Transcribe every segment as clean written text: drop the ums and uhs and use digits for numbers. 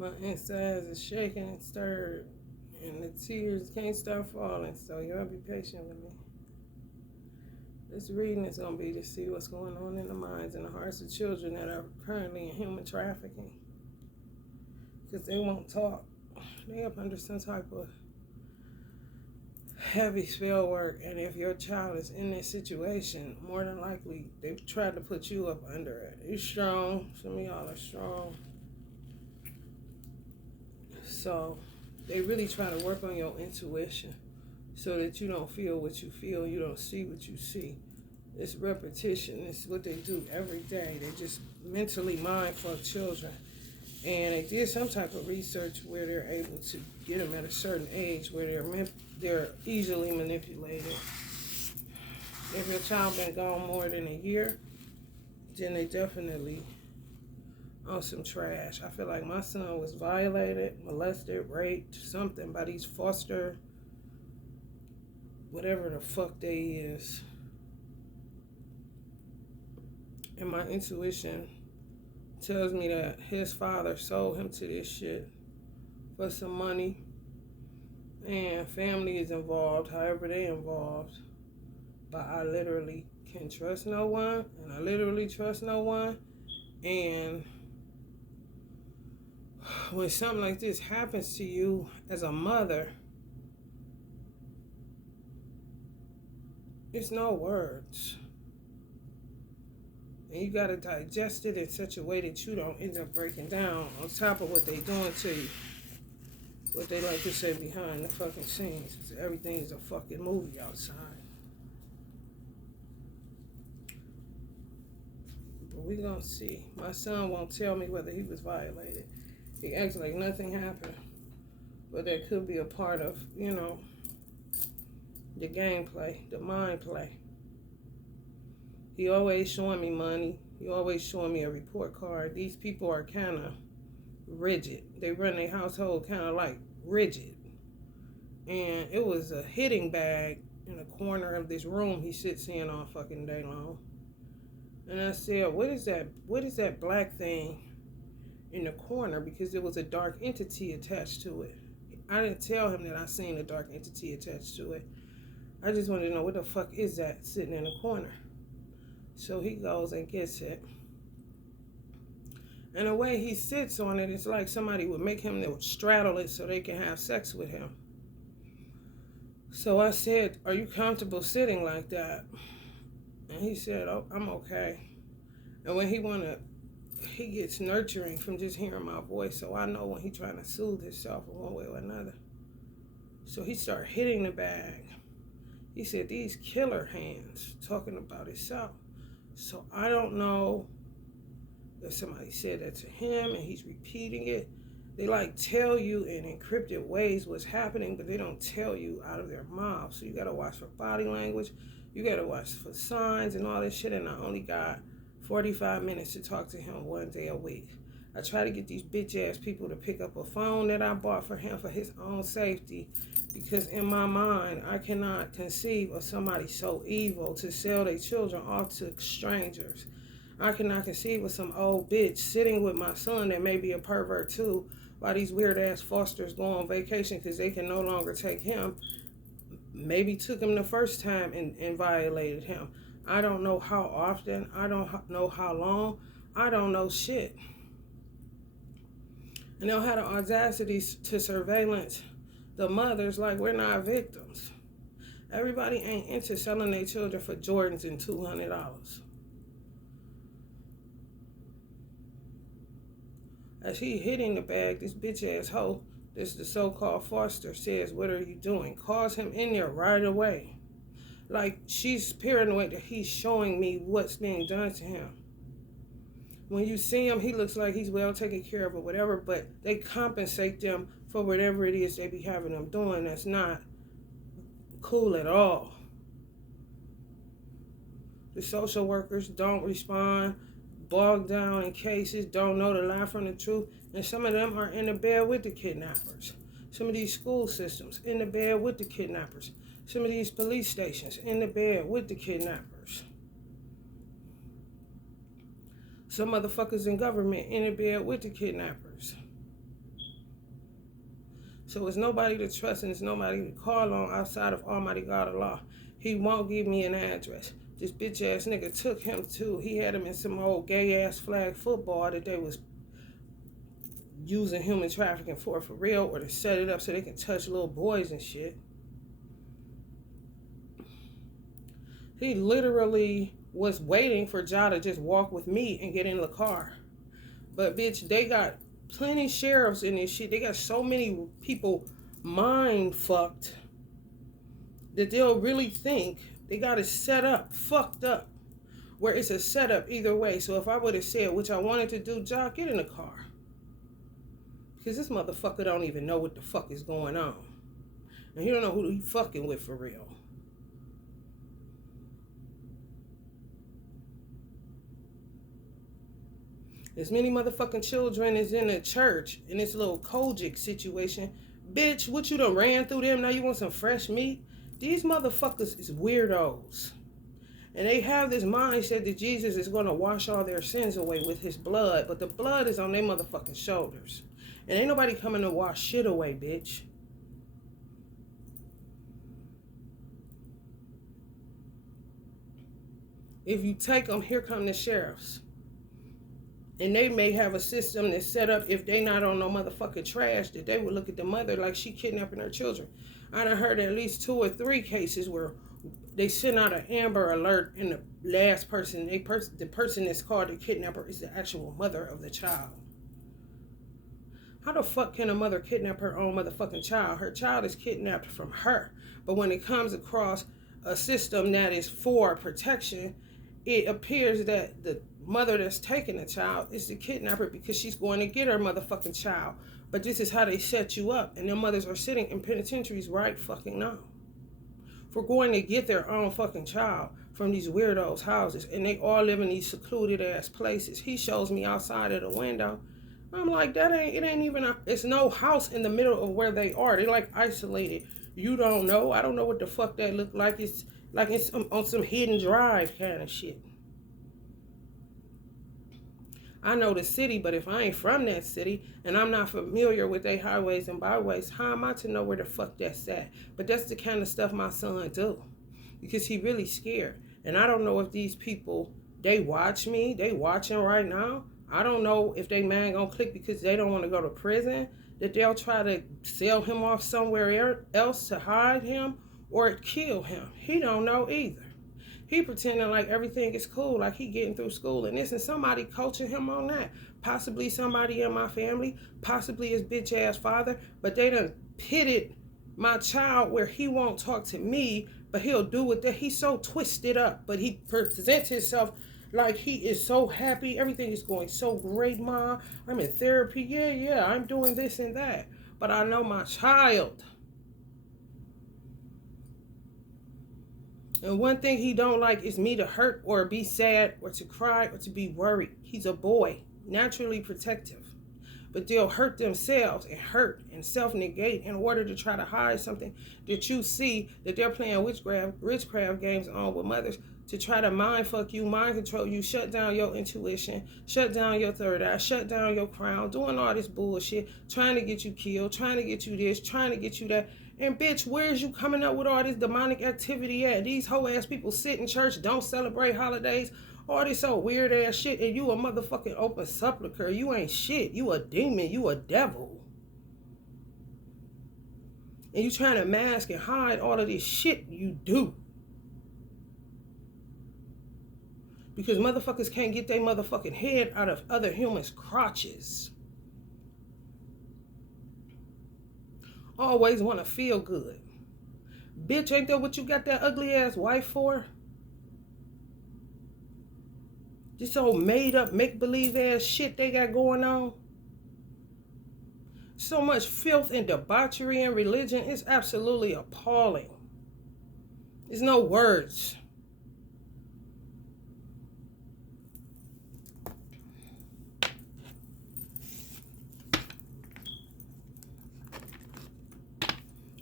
My insides is shaking and stirred, and the tears can't stop falling. So y'all be patient with me. This reading is going to be to see what's going on in the minds and the hearts of children that are currently in human trafficking. Because they won't talk. They up under some type of heavy spell work. And if your child is in this situation, more than likely, they've tried to put you up under it. You're strong. Some of y'all are strong. So they really try to work on your intuition so that you don't feel what you feel, you don't see what you see. It's repetition. It's what they do every day. They just mentally mind fuck children. And they did some type of research where they're able to get them at a certain age where they're easily manipulated. If your child been gone more than a year, then they definitely on some trash. I feel like my son was violated, molested, raped, something by these foster, whatever the fuck they is. And my intuition tells me that his father sold him to this shit for some money. And family is involved, however they involved. But I literally can trust no one, and I literally trust no one. And when something like this happens to you as a mother, it's no words. And you gotta digest it in such a way that you don't end up breaking down on top of what they doing to you. What they like to say behind the fucking scenes. Everything is a fucking movie outside. But we gonna see. My son won't tell me whether he was violated. He acts like nothing happened. But that could be a part of, the gameplay, the mind play. He always showing me money. He always showing me a report card. These people are kind of rigid. They run their household kind of like rigid. And it was a hitting bag in a corner of this room he sits in all fucking day long. And I said, what is that? What is that black thing in the corner? Because there was a dark entity attached to it. I didn't tell him that I seen a dark entity attached to it. I just wanted to know what the fuck is that sitting in the corner. So he goes and gets it. And the way he sits on it, it's like somebody would make him straddle it so they can have sex with him. So I said, are you comfortable sitting like that? And he said, oh, I'm okay. And when he gets nurturing from just hearing my voice. So I know when he's trying to soothe himself in one way or another. So he started hitting the bag. He said, these killer hands, talking about himself. So I don't know if somebody said that to him and he's repeating it. They like tell you in encrypted ways what's happening, but they don't tell you out of their mouth. So you gotta watch for body language. You gotta watch for signs and all this shit. And I only got 45 minutes to talk to him one day a week. I try to get these bitch ass people to pick up a phone that I bought for him for his own safety. Because in my mind, I cannot conceive of somebody so evil to sell their children off to strangers. I cannot conceive of some old bitch sitting with my son that may be a pervert too, while these weird ass fosters go on vacation because they can no longer take him. Maybe took him the first time and violated him. I don't know how often. I don't know how long. I don't know shit. And they'll have the audacity to surveillance the mothers like we're not victims. Everybody ain't into selling their children for Jordans and $200. As he hitting the bag, this bitch ass hoe, this the so-called foster, says, what are you doing? Calls him in there right away. Like she's paranoid that he's showing me what's being done to him. When you see him, he looks like he's well taken care of or whatever, but they compensate them for whatever it is they be having them doing that's not cool at all. The social workers don't respond, bogged down in cases, don't know the lie from the truth, and some of them are in the bed with the kidnappers. Some of these school systems in the bed with the kidnappers. Some of these police stations in the bed with the kidnappers. Some motherfuckers in government in the bed with the kidnappers. So it's nobody to trust and it's nobody to call on outside of Almighty God Allah. He won't give me an address. This bitch ass nigga took him to, he had him in some old gay ass flag football that they was using human trafficking for real, or to set it up so they can touch little boys and shit. He literally was waiting for Ja to just walk with me and get in the car. But bitch, they got plenty sheriffs in this shit. They got so many people mind fucked that they'll really think they got it set up, fucked up, where it's a setup either way. So if I would have said, which I wanted to do, Ja, get in the car. Because this motherfucker don't even know what the fuck is going on. And he don't know who he fucking with for real. As many motherfucking children is in the church in this little Kojic situation. Bitch, what you done ran through them? Now you want some fresh meat? These motherfuckers is weirdos. And they have this mindset that Jesus is going to wash all their sins away with his blood. But the blood is on their motherfucking shoulders. And ain't nobody coming to wash shit away, bitch. If you take them, here come the sheriffs. And they may have a system that's set up, if they not on no motherfucking trash, that they would look at the mother like she kidnapping her children. I done heard at least 2 or 3 cases where they send out an Amber Alert and the last person, the person that's called the kidnapper is the actual mother of the child. How the fuck can a mother kidnap her own motherfucking child? Her child is kidnapped from her. But when it comes across a system that is for protection, it appears that the mother that's taking the child is the kidnapper because she's going to get her motherfucking child. But this is how they set you up. And their mothers are sitting in penitentiaries right fucking now for going to get their own fucking child from these weirdos' houses. And they all live in these secluded ass places. He shows me outside of the window. I'm like, it's no house in the middle of where they are. They're like isolated. You don't know. I don't know what the fuck that look like. It's like it's on some hidden drive kind of shit. I know the city, but if I ain't from that city and I'm not familiar with their highways and byways, how am I to know where the fuck that's at? But that's the kind of stuff my son do, because he really scared. And I don't know if these people, they watch me, they watching right now. I don't know if they man gonna click because they don't want to go to prison, that they'll try to sell him off somewhere else to hide him or kill him. He don't know either. He pretending like everything is cool, like he getting through school and this, and somebody coaching him on that. Possibly somebody in my family, possibly his bitch ass father, but they done pitted my child where he won't talk to me, but he'll do with that. He's so twisted up, but he presents himself like he is so happy. Everything is going so great, Ma. I'm in therapy. Yeah, I'm doing this and that. But I know my child. And one thing he don't like is me to hurt or be sad or to cry or to be worried. He's a boy, naturally protective. But they'll hurt themselves and hurt and self-negate in order to try to hide something that you see that they're playing witchcraft games on with mothers to try to mind fuck you, mind control you, shut down your intuition, shut down your third eye, shut down your crown, doing all this bullshit, trying to get you killed, trying to get you this, trying to get you that. And bitch, where's you coming up with all this demonic activity at? These hoe ass people sit in church, don't celebrate holidays, all this old weird ass shit, and you a motherfucking open sepulcher. You ain't shit. You a demon. You a devil. And you trying to mask and hide all of this shit you do. Because motherfuckers can't get their motherfucking head out of other humans' crotches. Always want to feel good. Bitch, ain't that what you got that ugly ass wife for? This old made up make-believe ass shit they got going on. So much filth and debauchery in religion. It's absolutely appalling. There's no words.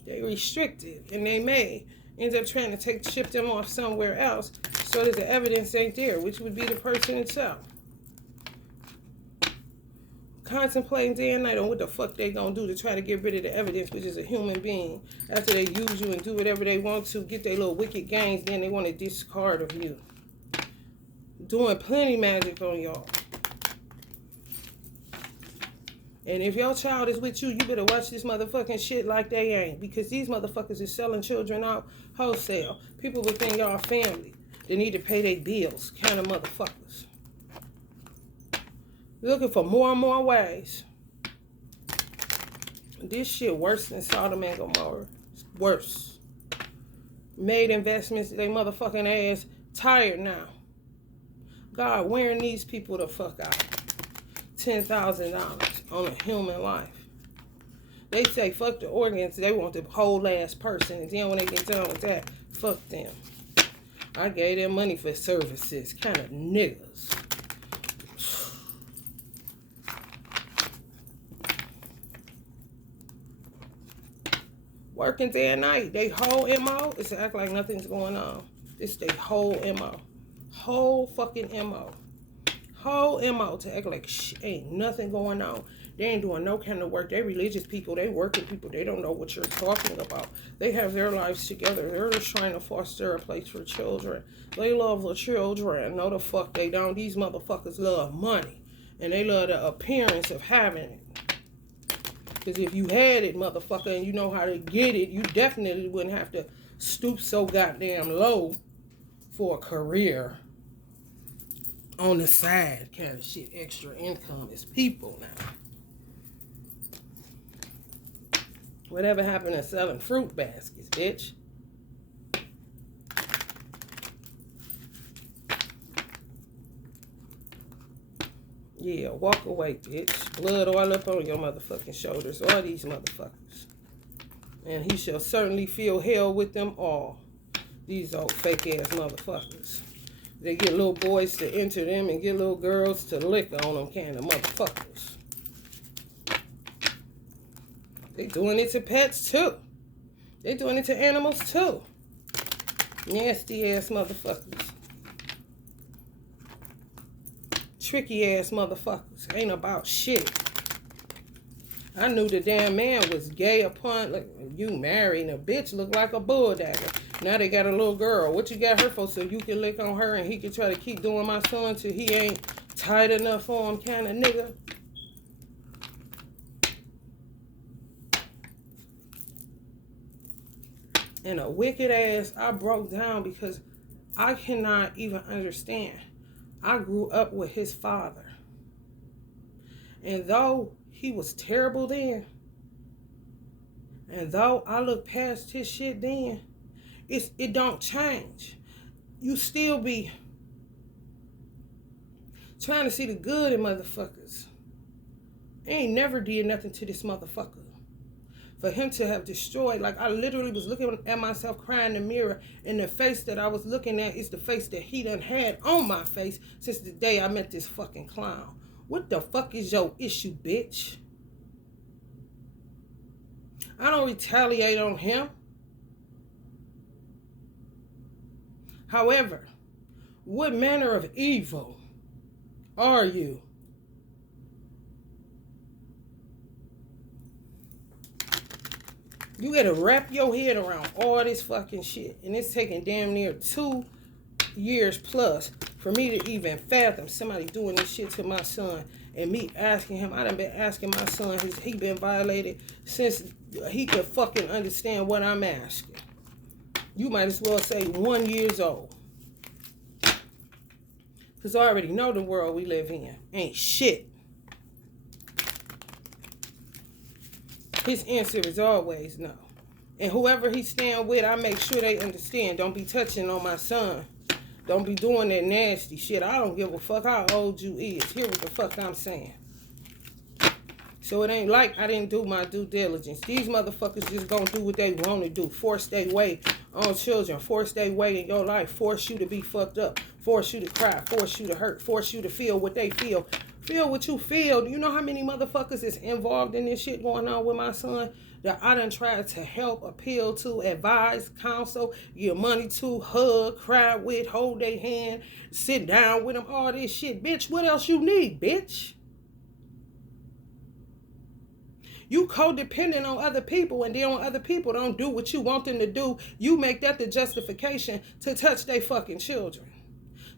They restricted, and they may end up trying to ship them off somewhere else so that the evidence ain't there, which would be the person itself. contemplating day and night on what the fuck they gonna do to try to get rid of the evidence, which is a human being. After they use you and do whatever they want to, get their little wicked gains, then they want to discard of you. Doing plenty magic on y'all. And if your child is with you, you better watch this motherfucking shit like they ain't. Because these motherfuckers is selling children out wholesale. People within y'all family, they need to pay their bills. Kind of motherfuckers. Looking for more and more ways. This shit worse than Sodom and Gomorrah. It's worse. Made investments, they motherfucking ass tired now. God wearing these people the fuck out. $10,000 on a human life. They say fuck the organs, they want the whole ass person. And then when they get done with that, fuck them. I gave them money for services. Kind of niggas. Working day and night. They whole MO is to act like nothing's going on. It's their whole MO. Whole fucking MO. Whole MO to act like ain't nothing going on. They ain't doing no kind of work. They religious people. They working people. They don't know what you're talking about. They have their lives together. They're just trying to foster a place for children. They love the children. No, the fuck they don't. These motherfuckers love money. And they love the appearance of having it. Because if you had it, motherfucker, and you know how to get it, you definitely wouldn't have to stoop so goddamn low for a career. On the side kind of shit. Extra income is people now. Whatever happened to selling fruit baskets, bitch? Yeah, walk away, bitch. Blood all up on your motherfucking shoulders. All these motherfuckers. And he shall certainly feel hell with them all. These old fake ass motherfuckers. They get little boys to enter them and get little girls to lick on them kind of motherfuckers. They doing it to pets too. They doing it to animals too. Nasty ass motherfuckers. Tricky ass motherfuckers. Ain't about shit. I knew the damn man was gay upon, like, you married and a bitch look like a bulldagger. Now they got a little girl. What you got her for? So you can lick on her and he can try to keep doing my son till he ain't tight enough for him kind of nigga. And a wicked ass, I broke down because I cannot even understand. I grew up with his father. And though he was terrible then, and though I look past his shit then, it don't change. You still be trying to see the good in motherfuckers. I ain't never did nothing to this motherfucker. For him to have destroyed, like I literally was looking at myself crying in the mirror, and the face that I was looking at is the face that he done had on my face since the day I met this fucking clown. What the fuck is your issue, bitch? I don't retaliate on him. However, what manner of evil are you? You gotta wrap your head around all this fucking shit. And it's taking damn near 2 years plus for me to even fathom somebody doing this shit to my son. And me asking him, I done been asking my son, has he been violated since he could fucking understand what I'm asking. You might as well say 1 year old. Because I already know the world we live in ain't shit. His answer is always no. And whoever he stand with, I make sure they understand. Don't be touching on my son. Don't be doing that nasty shit. I don't give a fuck how old you is. Hear what the fuck I'm saying. So it ain't like I didn't do my due diligence. These motherfuckers just gonna do what they want to do. Force their way on children. Force their way in your life. Force you to be fucked up. Force you to cry. Force you to hurt. Force you to feel what they feel. Feel what you feel. Do you know how many motherfuckers is involved in this shit going on with my son? That I done tried to help, appeal to, advise, counsel, give money to, hug, cry with, hold their hand, sit down with them, all this shit. Bitch, what else you need, bitch? You codependent on other people, and then when other people don't do what you want them to do, you make that the justification to touch their fucking children.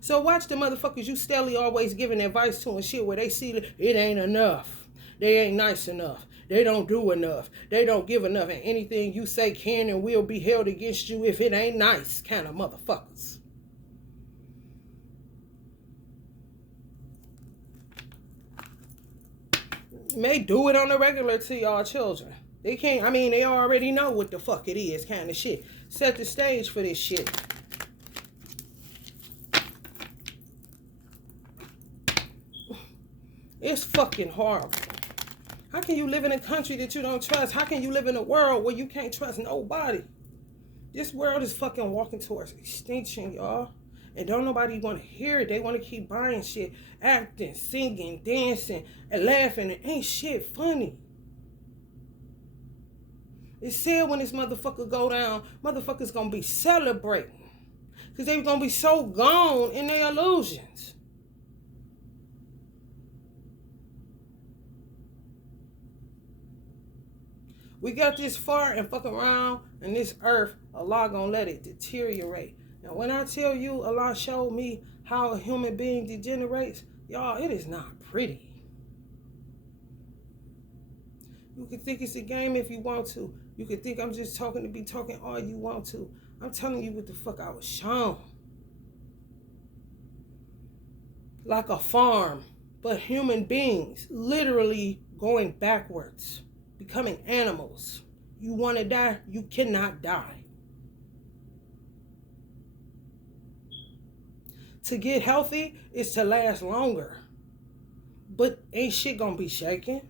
So watch the motherfuckers you steadily always giving advice to and shit where they see that it ain't enough. They ain't nice enough. They don't do enough. They don't give enough. And anything you say can and will be held against you if it ain't nice kind of motherfuckers. May do it on the regular to y'all children. They can't, I mean, they already know what the fuck it is kind of shit. Set the stage for this shit. It's fucking horrible. How can you live in a country that you don't trust? How can you live in a world where you can't trust nobody? This world is fucking walking towards extinction, y'all. And don't nobody want to hear it. They want to keep buying shit, acting, singing, dancing, and laughing. It ain't shit funny. It's said when this motherfucker go down, motherfuckers gonna be celebrating. Because they gonna be so gone in their illusions. We got this far and fuck around, and this earth, Allah gonna let it deteriorate. Now, when I tell you Allah showed me how a human being degenerates, y'all, it is not pretty. You can think it's a game if you want to. You can think I'm just talking to be talking all you want to. I'm telling you what the fuck I was shown. Like a farm, but human beings literally going backwards. Becoming animals. You want to die, you cannot die. To get healthy is to last longer. But ain't shit gonna be shaking.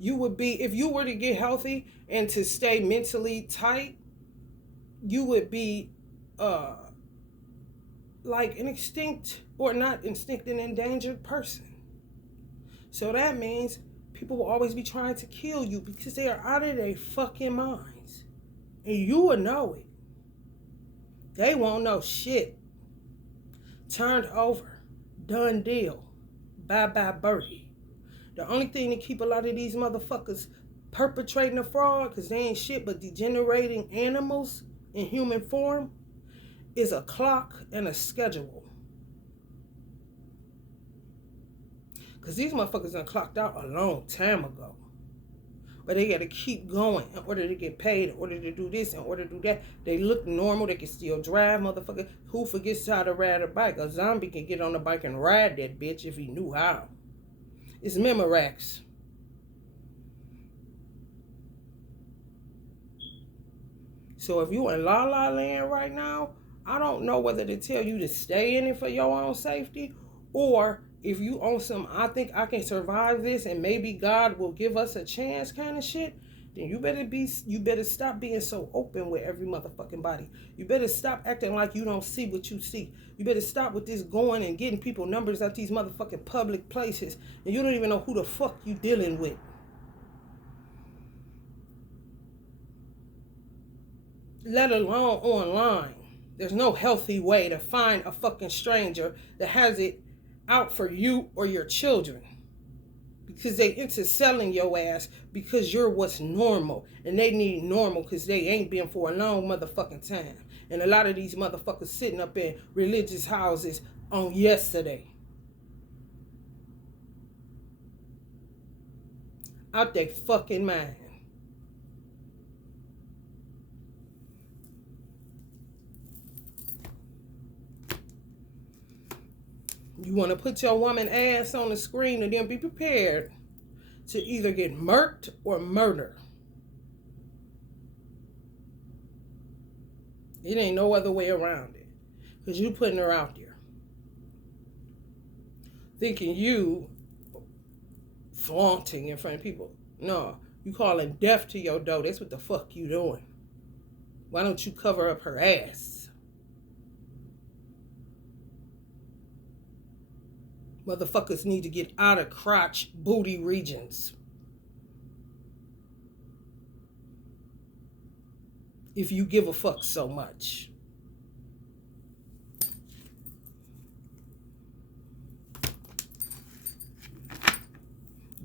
You would be, if you were to get healthy and to stay mentally tight, you would be like an extinct, or not extinct, an endangered person. So that means people will always be trying to kill you because they are out of their fucking minds. And you will know it. They won't know shit. Turned over. Done deal. Bye-bye birdie. The only thing to keep a lot of these motherfuckers perpetrating a fraud, because they ain't shit but degenerating animals in human form, is a clock and a schedule. Because these motherfuckers done clocked out a long time ago. But they got to keep going in order to get paid, in order to do this, in order to do that. They look normal. They can still drive, motherfucker. Who forgets how to ride a bike? A zombie can get on the bike and ride that bitch if he knew how. It's Memorex. So if you in La La Land right now, I don't know whether to tell you to stay in it for your own safety, or if you on some, I think I can survive this and maybe God will give us a chance kind of shit, then you better stop being so open with every motherfucking body. You better stop acting like you don't see what you see. You better stop with this going and getting people numbers at these motherfucking public places and you don't even know who the fuck you dealing with. Let alone online. There's no healthy way to find a fucking stranger that has it out for you or your children, because they into selling your ass because you're what's normal, and they need normal because they ain't been for a long motherfucking time. And a lot of these motherfuckers sitting up in religious houses on yesterday, out they fucking mind. You want to put your woman ass on the screen and then be prepared to either get murked or murder. It ain't no other way around it. Because you putting her out there. Thinking you flaunting in front of people. No, you calling death to your door. That's what the fuck you doing. Why don't you cover up her ass? Motherfuckers need to get out of crotch booty regions. If you give a fuck so much.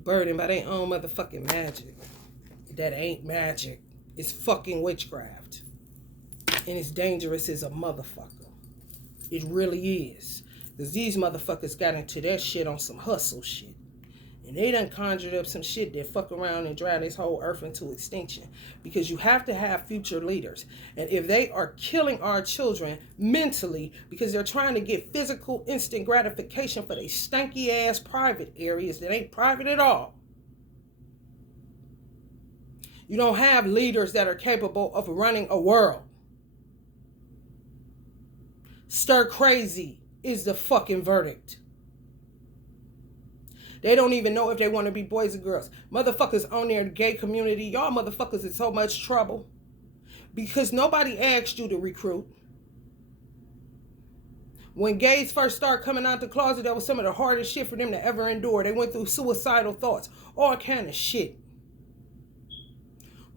burdened by their own motherfucking magic. That ain't magic. It's fucking witchcraft. And it's dangerous as a motherfucker. It really is. Because these motherfuckers got into that shit on some hustle shit. And they done conjured up some shit that fuck around and drive this whole earth into extinction. Because you have to have future leaders. And if they are killing our children mentally because they're trying to get physical instant gratification for their stanky ass private areas that ain't private at all. You don't have leaders that are capable of running a world. Stir crazy is the fucking verdict. They don't even know if they want to be boys or girls. Motherfuckers on their gay community, y'all motherfuckers in so much trouble. Because nobody asked you to recruit. When gays first started coming out the closet, that was some of the hardest shit for them to ever endure. They went through suicidal thoughts. All kind of shit.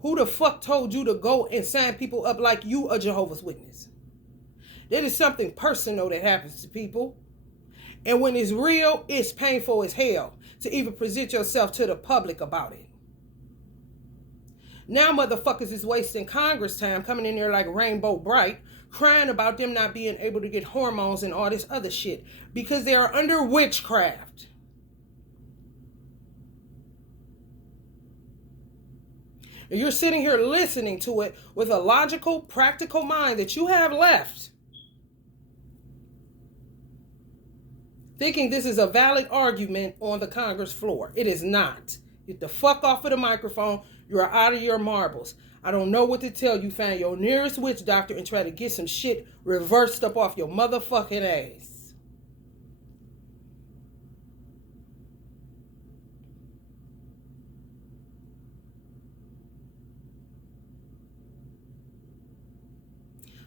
Who the fuck told you to go and sign people up like you a Jehovah's Witness? That is something personal that happens to people. And when it's real, it's painful as hell to even present yourself to the public about it. Now motherfuckers is wasting Congress time coming in there like Rainbow Bright, crying about them not being able to get hormones and all this other shit because they are under witchcraft. And you're sitting here listening to it with a logical, practical mind that you have left, thinking this is a valid argument on the Congress floor. It is not. Get the fuck off of the microphone. You are out of your marbles. I don't know what to tell you. Find your nearest witch doctor and try to get some shit reversed up off your motherfucking ass.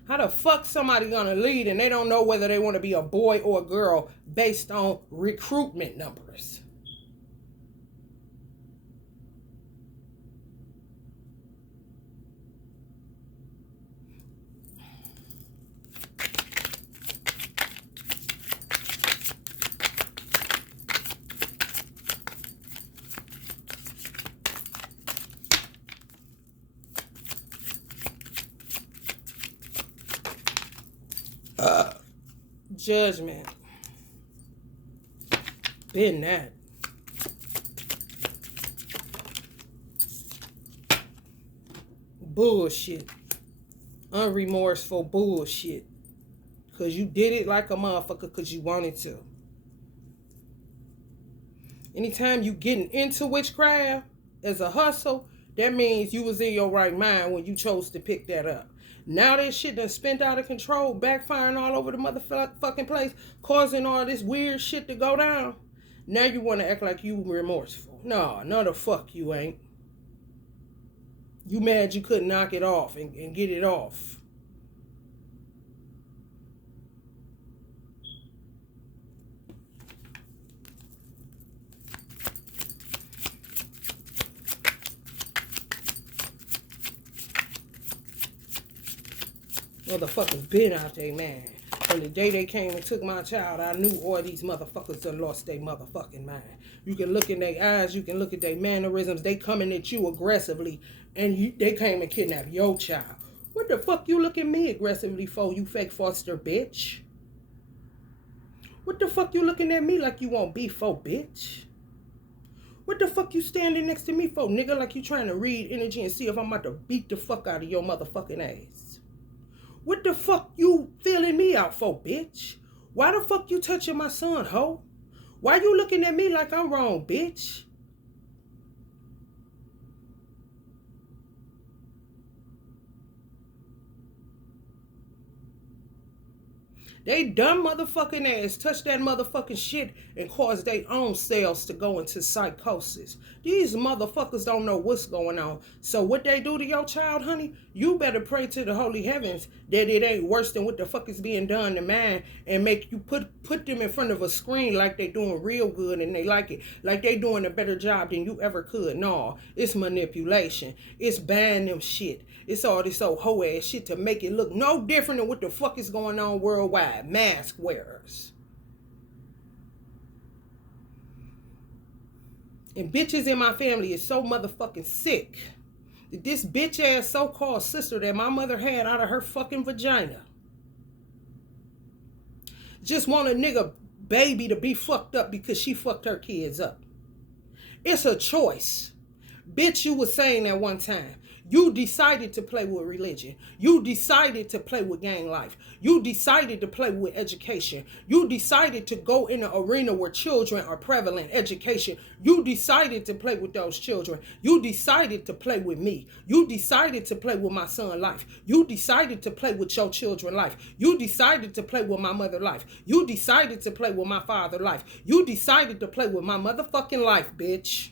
How the fuck somebody gonna lead and they don't know whether they want to be a boy or a girl based on recruitment numbers? Judgment. Been that. Bullshit. Unremorseful bullshit. Because you did it like a motherfucker because you wanted to. Anytime you getting into witchcraft as a hustle, that means you was in your right mind when you chose to pick that up. Now that shit done spent out of control, backfiring all over the motherfucking place, causing all this weird shit to go down. Now you want to act like you remorseful. No the fuck you ain't. You mad you couldn't knock it off and get it off. Motherfuckers been out there, man. From the day they came and took my child, I knew all these motherfuckers done lost their motherfucking mind. You can look in their eyes, you can look at their mannerisms. They coming at you aggressively, and they came and kidnapped your child. What the fuck you look at me aggressively for, you fake foster bitch? What the fuck you looking at me like you want beef for, bitch? What the fuck you standing next to me for, nigga, like you trying to read energy and see if I'm about to beat the fuck out of your motherfucking ass? What the fuck you feeling me out for, bitch? Why the fuck you touching my son, ho? Why you looking at me like I'm wrong, bitch? They dumb motherfucking ass touch that motherfucking shit and cause their own cells to go into psychosis. These motherfuckers don't know what's going on. So what they do to your child, honey, you better pray to the holy heavens that it ain't worse than what the fuck is being done to mine, and make you put them in front of a screen like they doing real good and they like it. Like they doing a better job than you ever could. No, it's manipulation. It's buying them shit. It's all this old hoe ass shit to make it look no different than what the fuck is going on worldwide. Mask wearers. And bitches in my family is so motherfucking sick that this bitch ass so-called sister that my mother had out of her fucking vagina just want a nigga baby to be fucked up because she fucked her kids up. It's a choice. Bitch, you was saying that one time. You decided to play with religion. You decided to play with gang life. You decided to play with education. You decided to go in an arena where children are prevalent. Education. You decided to play with those children. You decided to play with me. You decided to play with my son's life. You decided to play with your children's life. You decided to play with my mother's life. You decided to play with my father's life. You decided to play with my motherfucking life, bitch.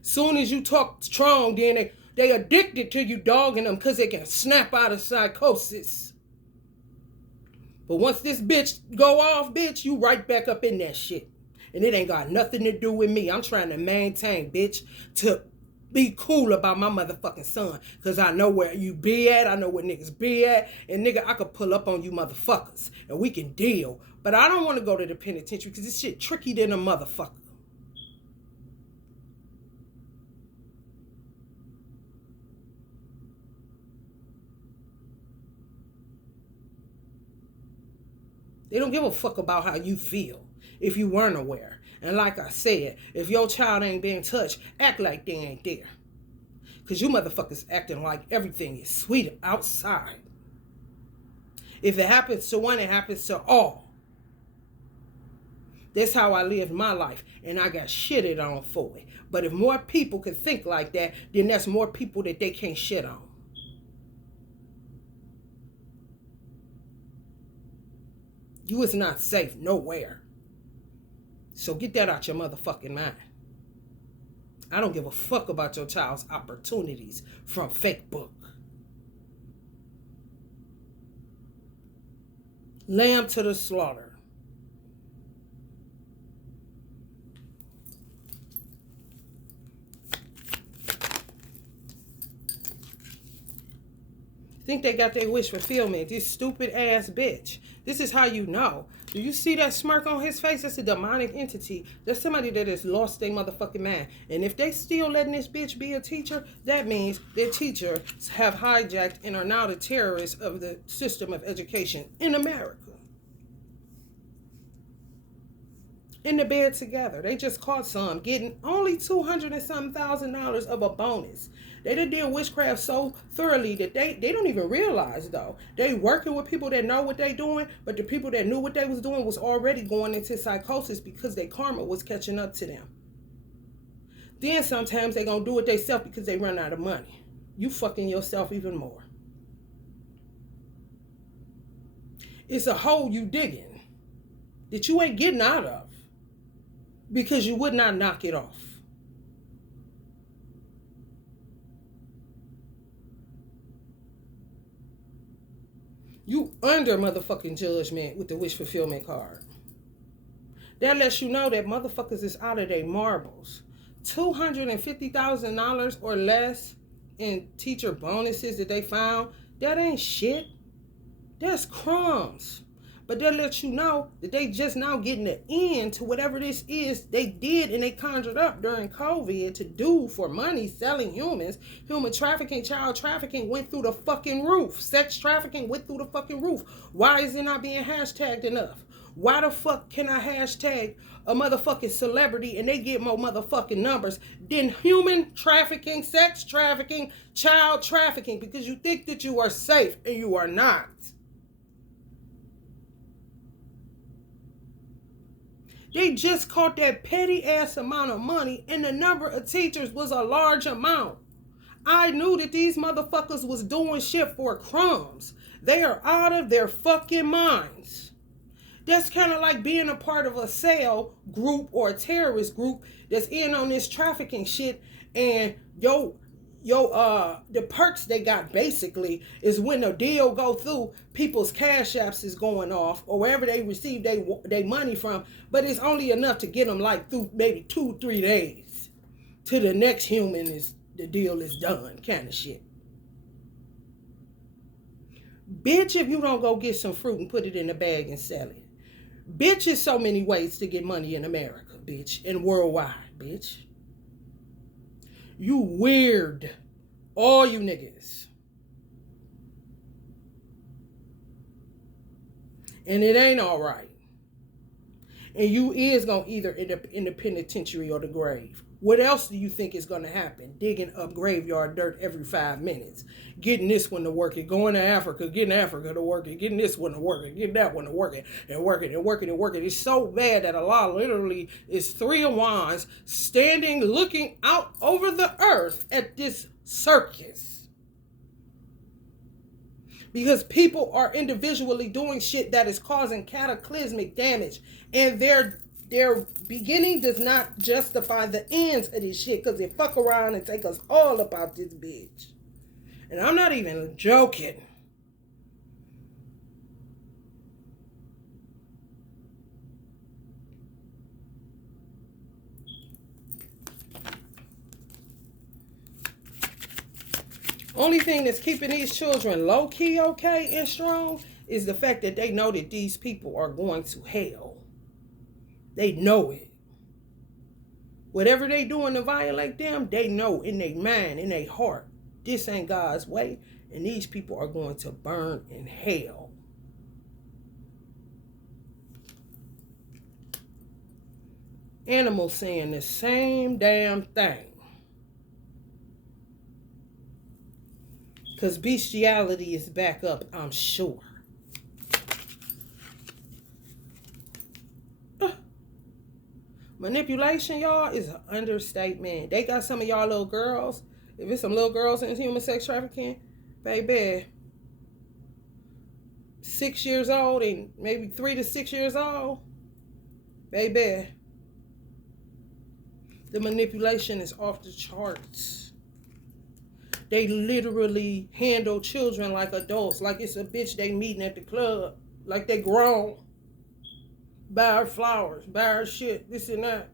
Soon as you talk strong, then they addicted to you dogging them because they can snap out of psychosis. But once this bitch go off, bitch, you right back up in that shit. And it ain't got nothing to do with me. I'm trying to maintain, bitch, to be cool about my motherfucking son. Because I know where you be at. I know where niggas be at. And nigga, I could pull up on you motherfuckers. And we can deal. But I don't want to go to the penitentiary because this shit tricky than a motherfucker. They don't give a fuck about how you feel if you weren't aware. And like I said, if your child ain't being touched, act like they ain't there. Because you motherfuckers acting like everything is sweet outside. If it happens to one, it happens to all. That's how I lived my life. And I got shitted on for it. But if more people could think like that, then that's more people that they can't shit on. You is not safe nowhere. So get that out your motherfucking mind. I don't give a fuck about your child's opportunities from fake book. Lamb to the slaughter. Think they got their wish fulfillment. This stupid ass bitch. This is how you know. Do you see that smirk on his face? That's a demonic entity. That's somebody that has lost their motherfucking mind. And if they still letting this bitch be a teacher, that means their teachers have hijacked and are now the terrorists of the system of education in America. In the bed together. They just caught some getting only $200 and something thousand of a bonus. They done did witchcraft so thoroughly that they don't even realize though. They working with people that know what they doing, but the people that knew what they was doing was already going into psychosis because their karma was catching up to them. Then sometimes they gonna do it themselves because they run out of money. You fucking yourself even more. It's a hole you digging that you ain't getting out of because you would not knock it off. You under motherfucking judgment with the wish fulfillment card. That lets you know that motherfuckers is out of their marbles. $250,000 or less in teacher bonuses that they found, that ain't shit. That's crumbs. But that lets you know that they just now getting the end to whatever this is they did and they conjured up during COVID to do for money selling humans. Human trafficking, child trafficking went through the fucking roof. Sex trafficking went through the fucking roof. Why is it not being hashtagged enough? Why the fuck can I hashtag a motherfucking celebrity and they get more motherfucking numbers than human trafficking, sex trafficking, child trafficking? Because you think that you are safe and you are not. They just caught that petty ass amount of money and the number of teachers was a large amount. I knew that these motherfuckers was doing shit for crumbs. They are out of their fucking minds. That's kind of like being a part of a cell group or a terrorist group that's in on this trafficking shit, and the perks they got basically is when the deal go through, people's cash apps is going off or wherever they receive they money from, but it's only enough to get them like through maybe 2-3 days to the next human is the deal is done kind of shit. Bitch, if you don't go get some fruit and put it in a bag and sell it. Bitch, there's so many ways to get money in America, bitch, and worldwide, bitch. You weird. All you niggas. And it ain't all right. And you is going to either end up in the penitentiary or the grave. What else do you think is going to happen? Digging up graveyard dirt every 5 minutes. Getting this one to work it. Going to Africa. Getting Africa to work it. Getting this one to work it. Getting that one to work it. And working and working and working. It's so bad that Allah literally is 3 of wands standing looking out over the earth at this circus. Because people are individually doing shit that is causing cataclysmic damage. And their beginning does not justify the ends of this shit. Because they fuck around and take us all about this bitch. And I'm not even joking. Only thing that's keeping these children low-key okay and strong is the fact that they know that these people are going to hell. They know it. Whatever they doing to violate them, they know in their mind, in their heart, this ain't God's way, and these people are going to burn in hell. Animals saying the same damn thing. Because bestiality is back up, I'm sure. Manipulation, y'all, is an understatement. They got some of y'all little girls. If it's some little girls in human sex trafficking, baby, 6 years old and maybe 3 to 6 years old, baby, the manipulation is off the charts. They literally handle children like adults, like it's a bitch they meeting at the club, like they grown. Buy her flowers, buy her shit, this and that.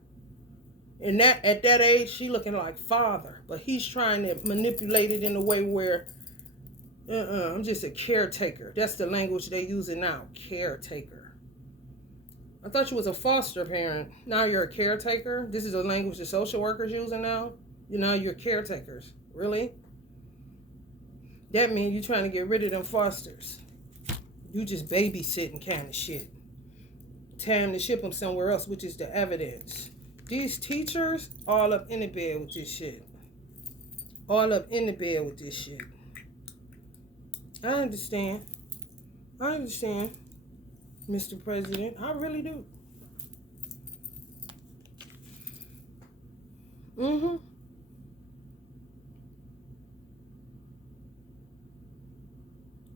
And that at that age, she looking like father, but he's trying to manipulate it in a way where, I'm just a caretaker. That's the language they using now, caretaker. I thought you was a foster parent. Now you're a caretaker. This is a language the social workers using now. You know, you're caretakers. Really? That means you're trying to get rid of them fosters. You just babysitting kind of shit. Time to ship them somewhere else, which is the evidence. These teachers, all up in the bed with this shit. All up in the bed with this shit. I understand, Mr. President. I really do.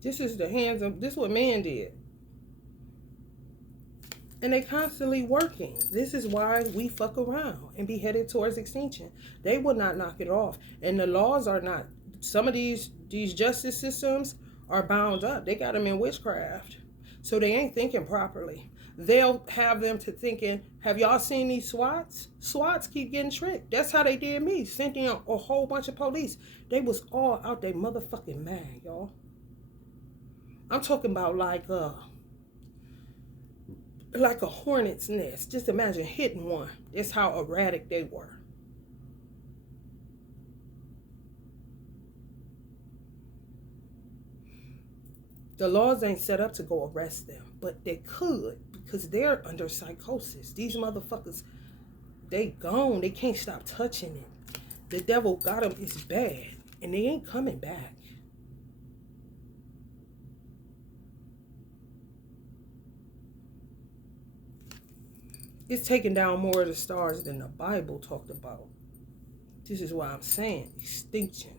This is the hands of, this is what man did. And they constantly working. This is why we fuck around and be headed towards extinction. They will not knock it off. And the laws are not, some of these justice systems are bound up. They got them in witchcraft. So they ain't thinking properly. They'll have them to thinking, have y'all seen these SWATs? SWATs keep getting tricked. That's how they did me. Sent in a whole bunch of police. They was all out their motherfucking mind, y'all. I'm talking about like a hornet's nest. Just imagine hitting one. That's how erratic they were. The laws ain't set up to go arrest them, but they could because they're under psychosis. These motherfuckers, they gone. They can't stop touching it. The devil got them. It's bad, and they ain't coming back. It's taking down more of the stars than the Bible talked about. This is why I'm saying extinction.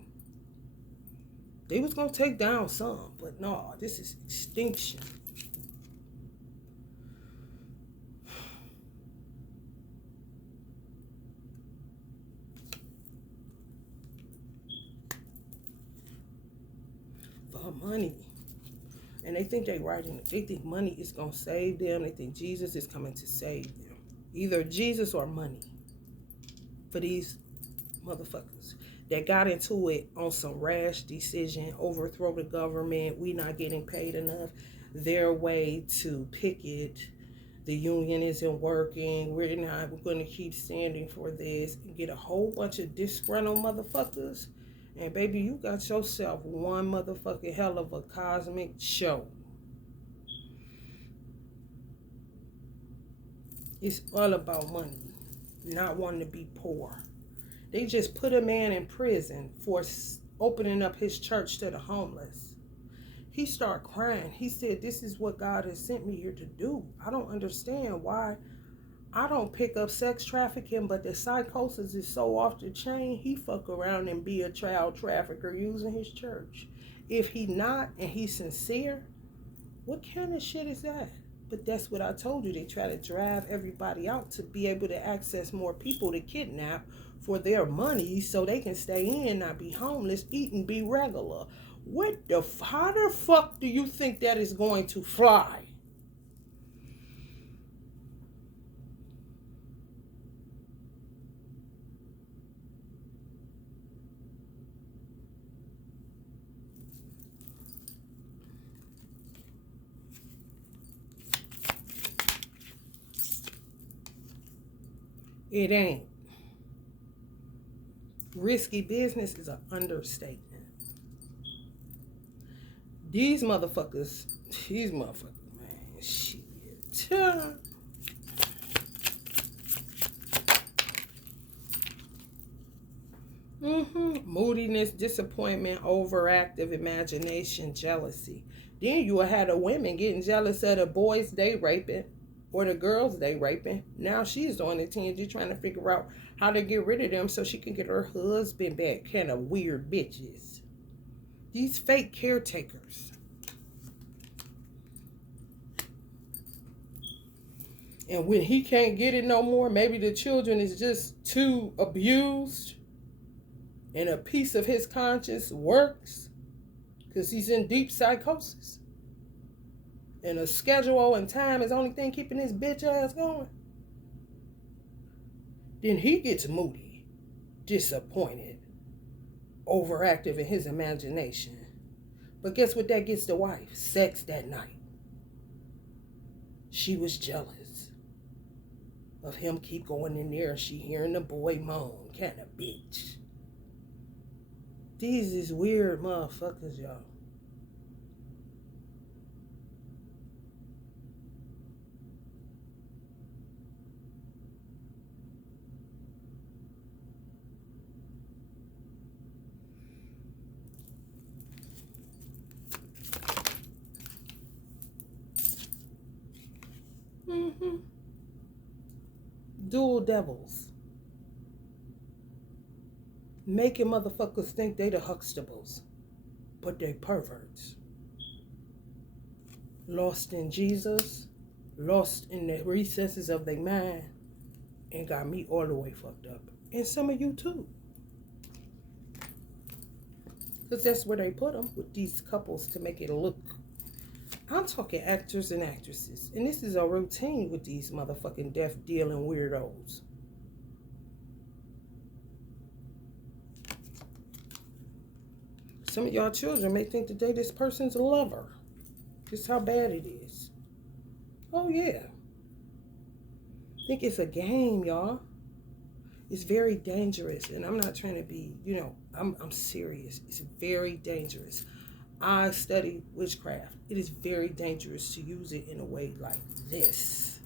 They was going to take down some, but no, this is extinction. For money. And they think they writing it. They think money is going to save them. They think Jesus is coming to save them. Either Jesus or money for these motherfuckers. that got into it on some rash decision, overthrow the government, we not getting paid enough, their way to picket, the union isn't working, we're going to keep standing for this, and get a whole bunch of disgruntled motherfuckers. And baby, you got yourself one motherfucking hell of a cosmic show. It's all about money, not wanting to be poor. They just put a man in prison for opening up his church to the homeless. He started crying. He said, this is what God has sent me here to do. I don't understand why I don't pick up sex trafficking, but the psychosis is so off the chain, he fuck around and be a child trafficker using his church. If he not, and he's sincere, what kind of shit is that? But that's what I told you. They try to drive everybody out to be able to access more people to kidnap for their money so they can stay in, not be homeless, eat and be regular. How the fuck do you think that is going to fly? It ain't. Risky business is an understatement. These motherfuckers, man, shit. Moodiness, disappointment, overactive imagination, jealousy. Then you had the women getting jealous of the boys they raping or the girls they raping. Now she's on the tangent trying to figure out how to get rid of them so she can get her husband back. Kind of weird bitches. These fake caretakers. And when he can't get it no more, maybe the children is just too abused and a piece of his conscience works because he's in deep psychosis. And a schedule and time is the only thing keeping his bitch ass going. Then he gets moody, disappointed, overactive in his imagination. But guess what that gets the wife? Sex that night. She was jealous of him keep going in there and she hearing the boy moan. Kind of bitch. These is weird motherfuckers, y'all. Dual devils. Making motherfuckers think they the Huxtables, but they perverts. Lost in Jesus, lost in the recesses of their mind, and got me all the way fucked up. And some of you too. Because that's where they put them, with these couples to make it look. I'm talking actors and actresses. And this is a routine with these motherfucking death dealing weirdos. Some of y'all children may think that they this person's a lover. Just how bad it is. Oh yeah. Think it's a game, y'all. It's very dangerous. And I'm not trying to be, I'm serious. It's very dangerous. I study witchcraft. It is very dangerous to use it in a way like this.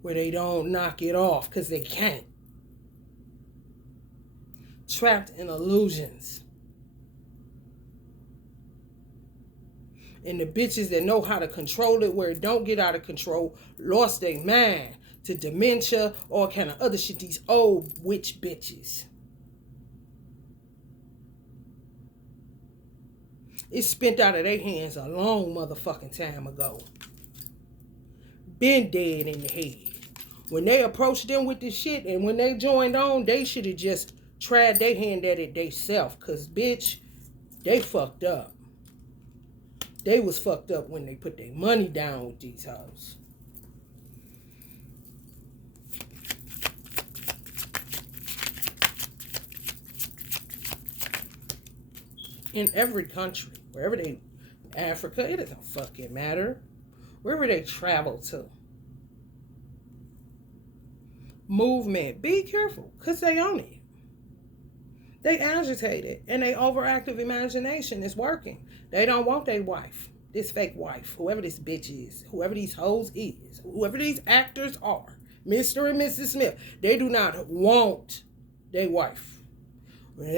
Where they don't knock it off because they can't. Trapped in illusions. And the bitches that know how to control it where it don't get out of control lost their mind to dementia, all kind of other shit. These old witch bitches. It's spent out of their hands a long motherfucking time ago. Been dead in the head. When they approached them with this shit and when they joined on, they should have just tried their hand at it theyself. Because, bitch, they fucked up. They was fucked up when they put their money down with these hoes. in every country, wherever they, Africa, it doesn't fucking matter. Wherever they travel to. Movement. Be careful, because they own it. They agitated, and they overactive imagination is working. They don't want their wife, this fake wife, whoever this bitch is, whoever these hoes is, whoever these actors are, Mr. and Mrs. Smith. They do not want their wife. When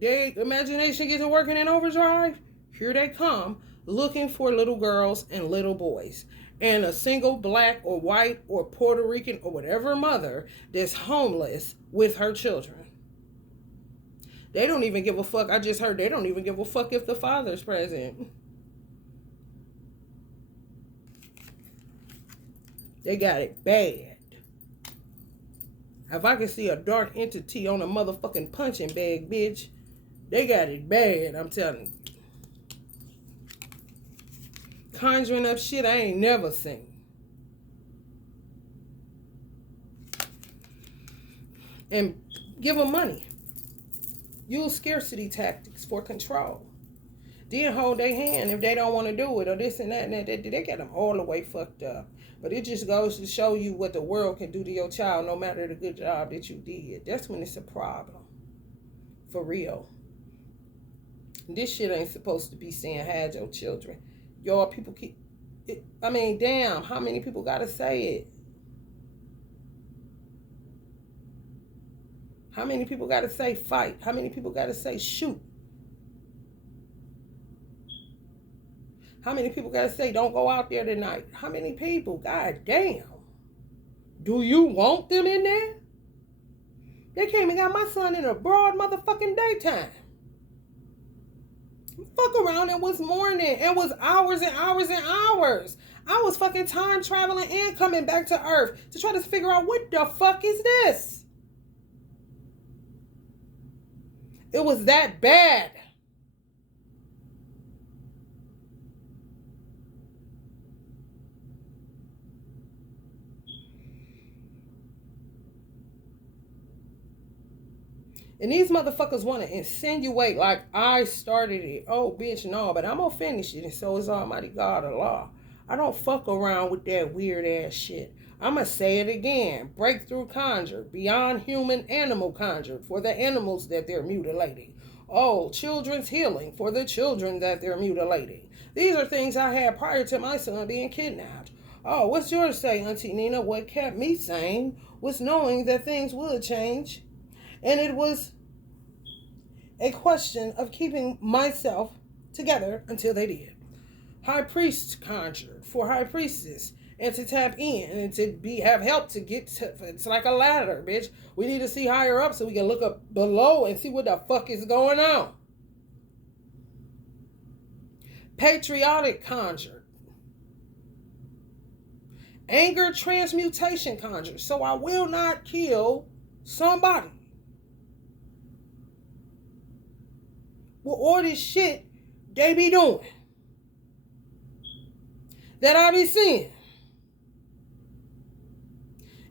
their imagination gets working in overdrive, here they come, looking for little girls and little boys. And a single black or white or Puerto Rican or whatever mother that's homeless with her children. They don't even give a fuck. I just heard they don't even give a fuck if the father's present. They got it bad. If I can see a dark entity on a motherfucking punching bag, bitch, they got it bad, I'm telling you. Conjuring up shit I ain't never seen. And give them money. Use scarcity tactics for control. Then hold their hand if they don't want to do it or this and that and that. They got them all the way fucked up. But it just goes to show you what the world can do to your child no matter the good job that you did. That's when it's a problem. For real. This shit ain't supposed to be saying hide your children. Y'all, people keep... damn, how many people gotta say it? How many people gotta say fight? How many people gotta say shoot? How many people gotta say don't go out there tonight? How many people? God damn. Do you want them in there? They came and got my son in a broad motherfucking daytime. Fuck around, it was morning. It was hours and hours and hours. I was fucking time traveling and coming back to Earth to try to figure out what the fuck is this? It was that bad. And these motherfuckers want to insinuate like I started it. Oh, bitch, no, but I'm going to finish it. And so is Almighty God, Allah. I don't fuck around with that weird ass shit. I'm going to say it again. Breakthrough conjure. Beyond human animal conjure. For the animals that they're mutilating. Oh, children's healing. For the children that they're mutilating. These are things I had prior to my son being kidnapped. Oh, what's yours say, Auntie Nina? What kept me sane was knowing that things would change. And it was a question of keeping myself together until they did. High priest conjured for high priestess and to tap in and to have help to get to, it's like a ladder, bitch. We need to see higher up so we can look up below and see what the fuck is going on. Patriotic conjured. Anger transmutation conjured. So I will not kill somebody. Well, all this shit they be doing that I be seeing.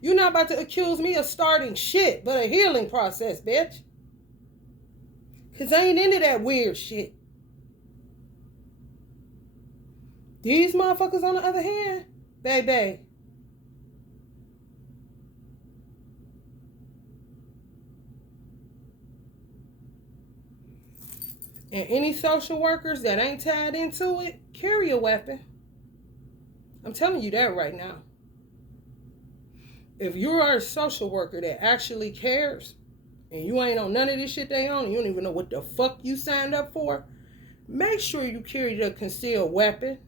You're not about to accuse me of starting shit, but a healing process, bitch. Because I ain't into that weird shit. These motherfuckers, on the other hand, baby. And any social workers that ain't tied into it, carry a weapon. I'm telling you that right now. If you are a social worker that actually cares, and you ain't on none of this shit they own, you don't even know what the fuck you signed up for, make sure you carry the concealed weapon.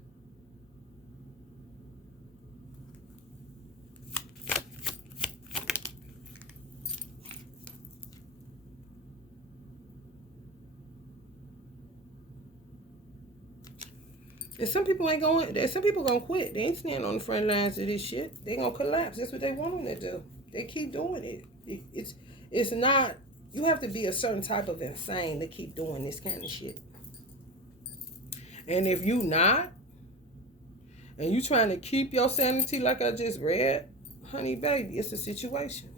And some people ain't going. Some people gonna quit. They ain't standing on the front lines of this shit. They gonna collapse. That's what they want them to do. They keep doing it. It's not. You have to be a certain type of insane to keep doing this kind of shit. And if you not, and you trying to keep your sanity, like I just read, honey, baby, it's a situation.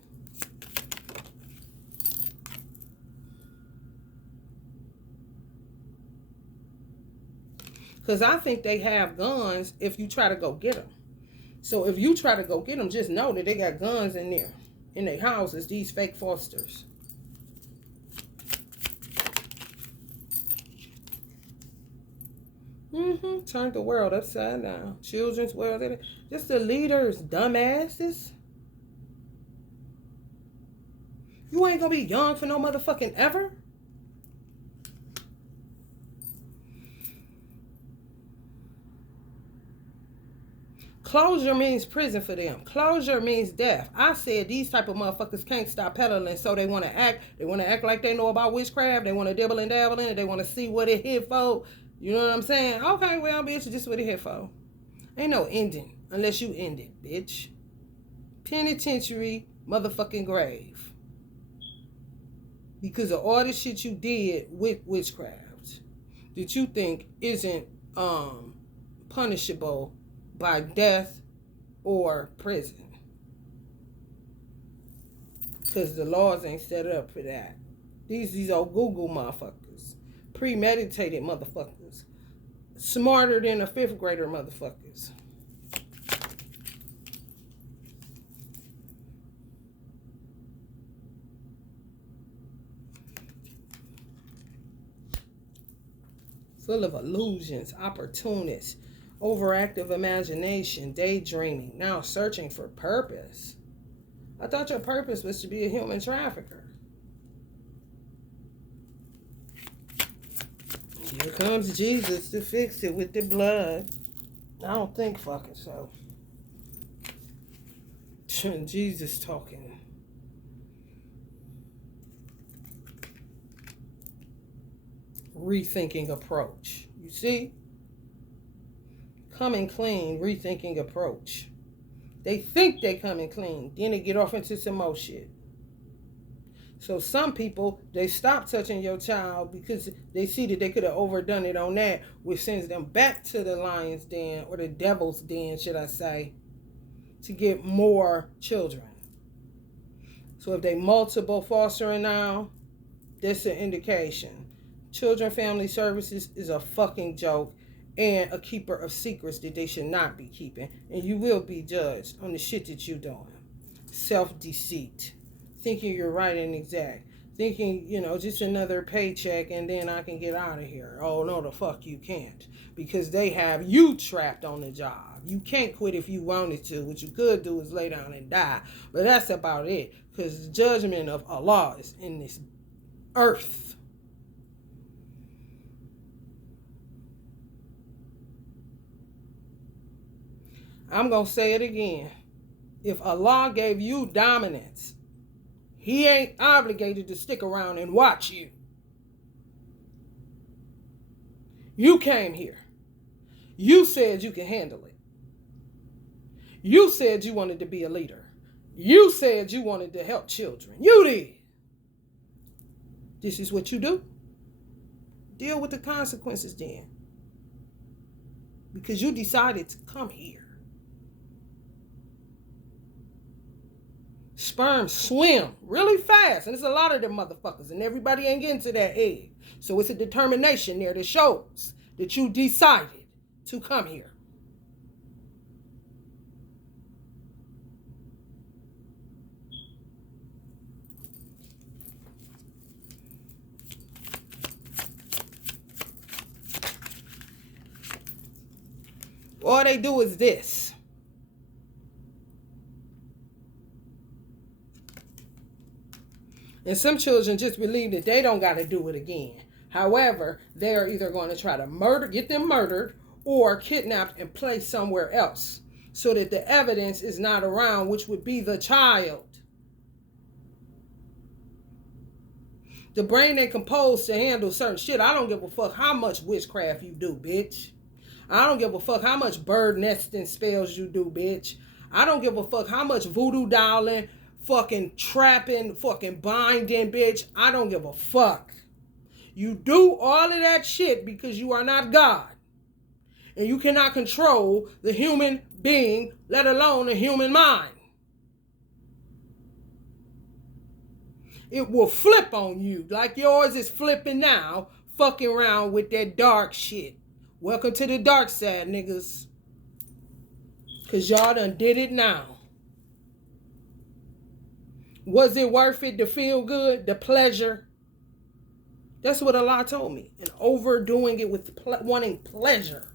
Because I think they have guns if you try to go get them. So if you try to go get them, just know that they got guns in there, in their houses, these fake fosters. Turned the world upside down. Children's world. Just the leaders, dumbasses. You ain't gonna be young for no motherfucking ever. Closure means prison for them. Closure means death. I said these type of motherfuckers can't stop peddling, so they want to act. They want to act like they know about witchcraft. They want to dibble and dabble in it. They want to see what it hit for. You know what I'm saying? Okay, well, bitch, just what it hit for. Ain't no ending unless you end it, bitch. Penitentiary, motherfucking grave. Because of all the shit you did with witchcraft that you think isn't punishable by death or prison. Because the laws ain't set up for that. These old Google motherfuckers. Premeditated motherfuckers. Smarter than a 5th grader motherfuckers. Full of illusions, opportunists, overactive imagination, daydreaming, now searching for purpose. I thought your purpose was to be a human trafficker. Here comes Jesus to fix it with the blood. I don't think fucking so. Jesus talking. Rethinking approach. You see? Coming clean, rethinking approach. They think they coming clean. Then they get off into some more shit. So some people, they stop touching your child because they see that they could have overdone it on that, which sends them back to the lion's den, or the devil's den, should I say, to get more children. So if they multiple fostering now, that's an indication. Children Family Services is a fucking joke and a keeper of secrets that they should not be keeping. And you will be judged on the shit that you're doing. Self-deceit. Thinking you're right and exact. Thinking, just another paycheck and then I can get out of here. Oh, no, the fuck you can't. Because they have you trapped on the job. You can't quit if you wanted to. What you could do is lay down and die. But that's about it. Because the judgment of Allah is in this earth. I'm going to say it again. If Allah gave you dominance, He ain't obligated to stick around and watch you. You came here. You said you can handle it. You said you wanted to be a leader. You said you wanted to help children. You did. This is what you do. Deal with the consequences then. Because you decided to come here. Sperm swim really fast, and there's a lot of them motherfuckers, and everybody ain't getting to that egg. So it's a determination there that shows that you decided to come here. All they do is this. And some children just believe that they don't got to do it again. However, they are either going to try to get them murdered, or kidnapped and placed somewhere else so that the evidence is not around, which would be the child. The brain ain't composed to handle certain shit. I don't give a fuck how much witchcraft you do, bitch. I don't give a fuck how much bird nesting spells you do, bitch. I don't give a fuck how much voodoo dialing, fucking trapping, fucking binding, bitch. I don't give a fuck. You do all of that shit because you are not God. And you cannot control the human being, let alone the human mind. It will flip on you like yours is flipping now, fucking around with that dark shit. Welcome to the dark side, niggas. Because y'all done did it now. Was it worth it to feel good, the pleasure? That's what Allah told me. And overdoing it with wanting pleasure.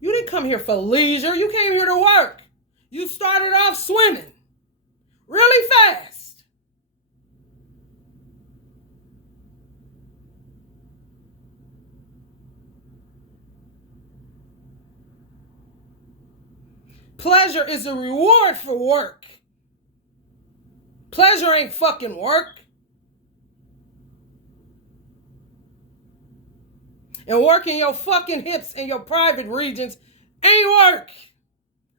You didn't come here for leisure. You came here to work. You started off swimming really fast. Pleasure is a reward for work. Pleasure ain't fucking work. And working your fucking hips in your private regions ain't work.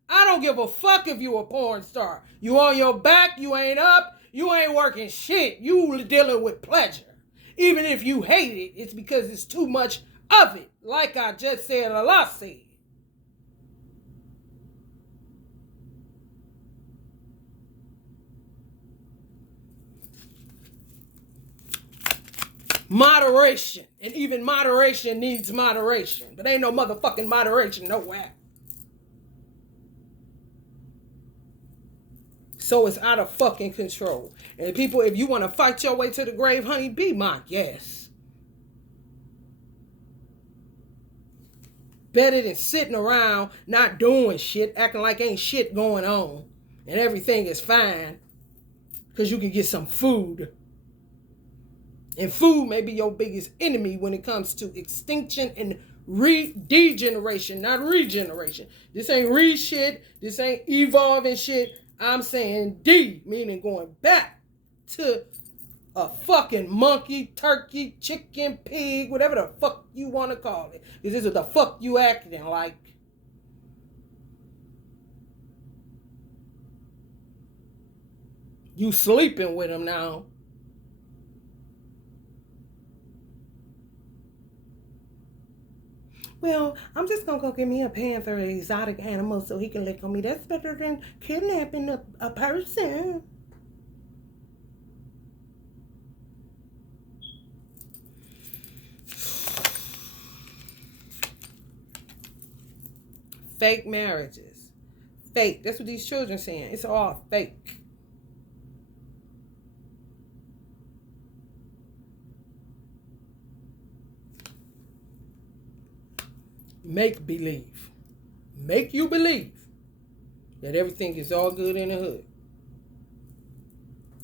I don't give a fuck if you a porn star. You on your back, you ain't up, you ain't working shit. You dealing with pleasure. Even if you hate it, it's because it's too much of it. Like I just said, Allah said. Moderation. And even moderation needs moderation. But ain't no motherfucking moderation nowhere. So it's out of fucking control. And people, if you want to fight your way to the grave, honey, be my guest. Better than sitting around not doing shit, acting like ain't shit going on. And everything is fine. Because you can get some food. And food may be your biggest enemy when it comes to extinction and degeneration, not regeneration. This ain't shit. This ain't evolving shit. I'm saying D, meaning going back to a fucking monkey, turkey, chicken, pig, whatever the fuck you want to call it. Because this is the fuck you acting like. You sleeping with them now. Well, I'm just going to go get me a panther, an exotic animal, so he can lick on me. That's better than kidnapping a person. Fake marriages. Fake. That's what these children are saying. It's all fake. Make believe. Make you believe that everything is all good in the hood.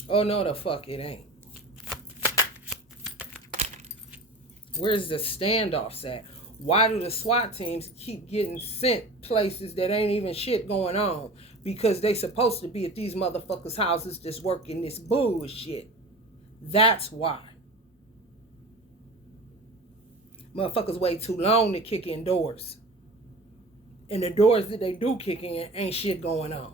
Oh, no, the fuck it ain't. Where's the standoffs at? Why do the SWAT teams keep getting sent places that ain't even shit going on? Because they supposed to be at these motherfuckers' houses just working this bullshit. That's why. Motherfuckers wait too long to kick in doors. And the doors that they do kick in ain't shit going on.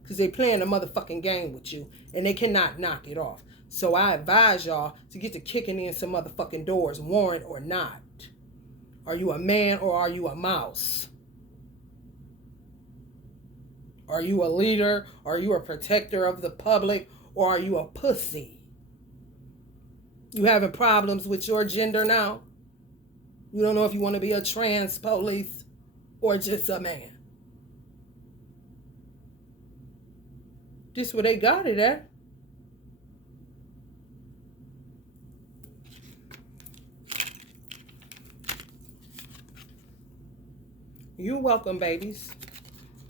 Because they playing a motherfucking game with you. And they cannot knock it off. So I advise y'all to get to kicking in some motherfucking doors, warrant or not. Are you a man or are you a mouse? Are you a leader? Are you a protector of the public? Or are you a pussy? You having problems with your gender now? You don't know if you want to be a trans police or just a man. This where they got it at. You're welcome, babies,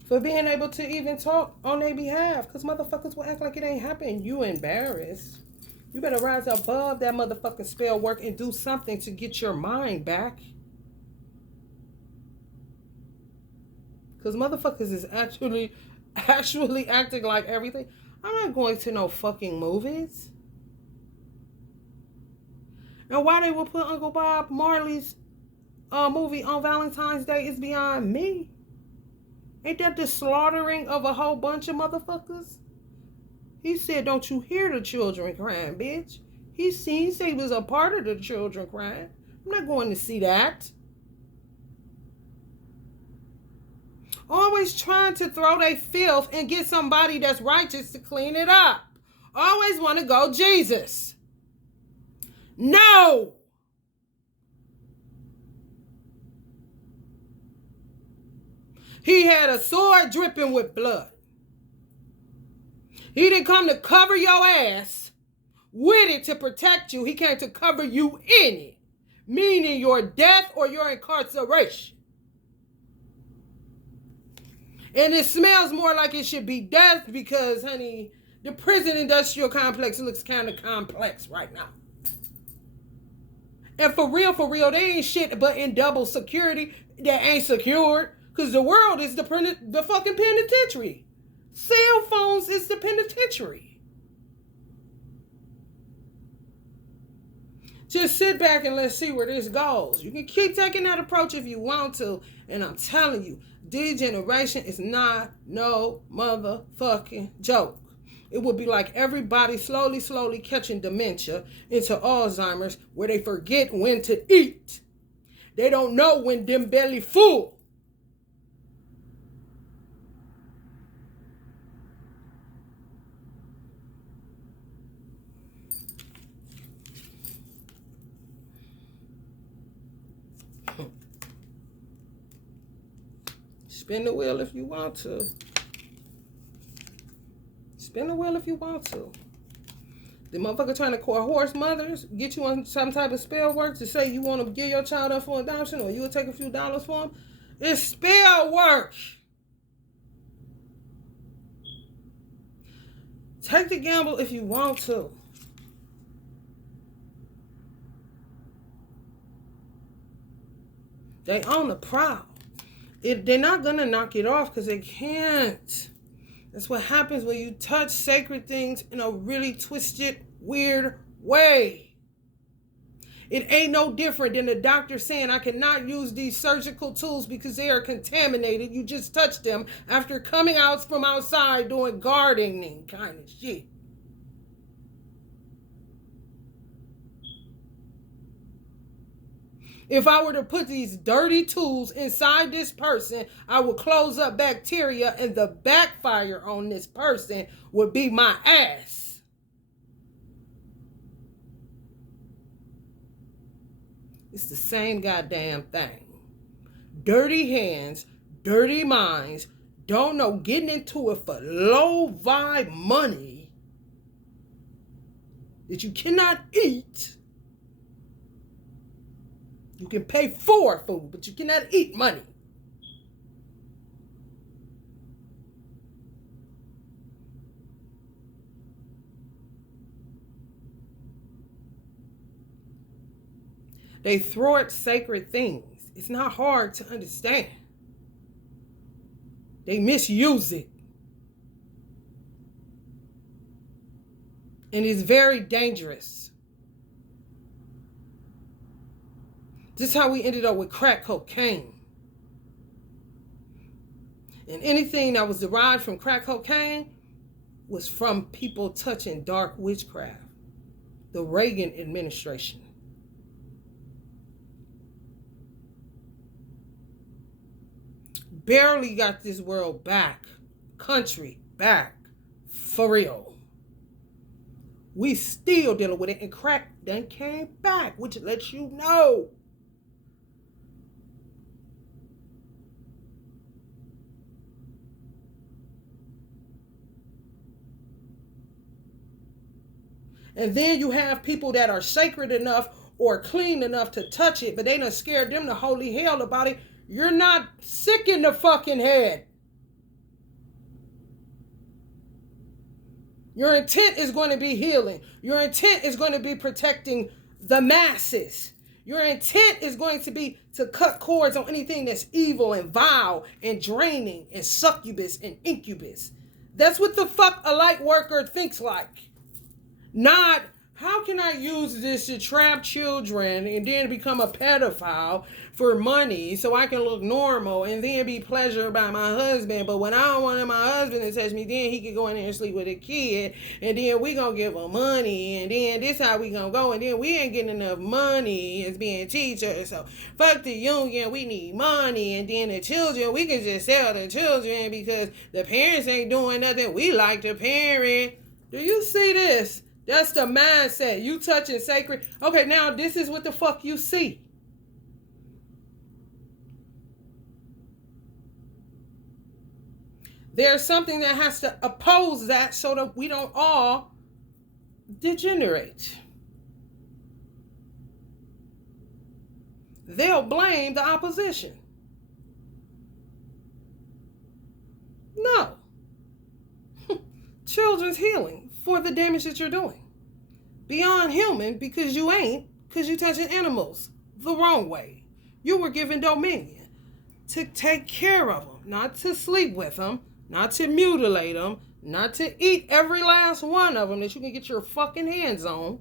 for being able to even talk on their behalf. Because motherfuckers will act like it ain't happened. You embarrassed. You better rise above that motherfucking spell work and do something to get your mind back. Because motherfuckers is actually acting like everything. I'm not going to no fucking movies. And why they will put Uncle Bob Marley's movie on Valentine's Day is beyond me. Ain't that the slaughtering of a whole bunch of motherfuckers? He said, don't you hear the children crying, bitch? He said he was a part of the children crying. I'm not going to see that. Always trying to throw their filth and get somebody that's righteous to clean it up. Always want to go Jesus. No. He had a sword dripping with blood. He didn't come to cover your ass with it to protect you. He came to cover you in it, meaning your death or your incarceration. And it smells more like it should be death because, honey, the prison industrial complex looks kind of complex right now. And for real, they ain't shit but in double security that ain't secured. Because the world is the fucking penitentiary. Cell phones is the penitentiary. Just sit back and let's see where this goes. You can keep taking that approach if you want to. And I'm telling you, degeneration is not no motherfucking joke. It would be like everybody slowly catching dementia into Alzheimer's where they forget when to eat. They don't know when them belly full. Spin the wheel if you want to. Spin the wheel if you want to. The motherfucker trying to call horse mothers, get you on some type of spell work to say you want to give your child up for adoption or you will take a few dollars for him. It's spell work. Take the gamble if you want to. They on the prowl. They're not going to knock it off because they can't. That's what happens when you touch sacred things in a really twisted, weird way. It ain't no different than the doctor saying, I cannot use these surgical tools because they are contaminated. You just touched them after coming out from outside doing gardening kind of shit. If I were to put these dirty tools inside this person, I would close up bacteria and the backfire on this person would be my ass. It's the same goddamn thing. Dirty hands, dirty minds, don't know, getting into it for low vibe money that you cannot eat. You can pay for food, but you cannot eat money. They thwart sacred things. It's not hard to understand. They misuse it. And it's very dangerous. This is how we ended up with crack cocaine. And anything that was derived from crack cocaine was from people touching dark witchcraft. The Reagan administration. Barely got this world back. Country back. For real. We still dealing with it. And crack then came back. Which lets you know. And then you have people that are sacred enough or clean enough to touch it, but they done scared them to holy hell about it. You're not sick in the fucking head. Your intent is going to be healing. Your intent is going to be protecting the masses. Your intent is going to be to cut cords on anything that's evil and vile and draining and succubus and incubus. That's what the fuck a light worker thinks like. Not, how can I use this to trap children and then become a pedophile for money so I can look normal and then be pleasured by my husband? But when I don't want my husband to touch me, then he can go in there and sleep with a kid. And then we gonna give him money. And then this how we gonna go. And then we ain't getting enough money as being teachers. So fuck the union, we need money. And then the children, we can just sell the children because the parents ain't doing nothing. We like to parent. Do you see this? That's the mindset. You touching sacred. Okay, now this is what the fuck you see. There's something that has to oppose that so that we don't all degenerate. They'll blame the opposition. No. Children's healing for the damage that you're doing. Beyond human, because you ain't, because you're touching animals the wrong way. You were given dominion to take care of them, not to sleep with them, not to mutilate them, not to eat every last one of them that you can get your fucking hands on.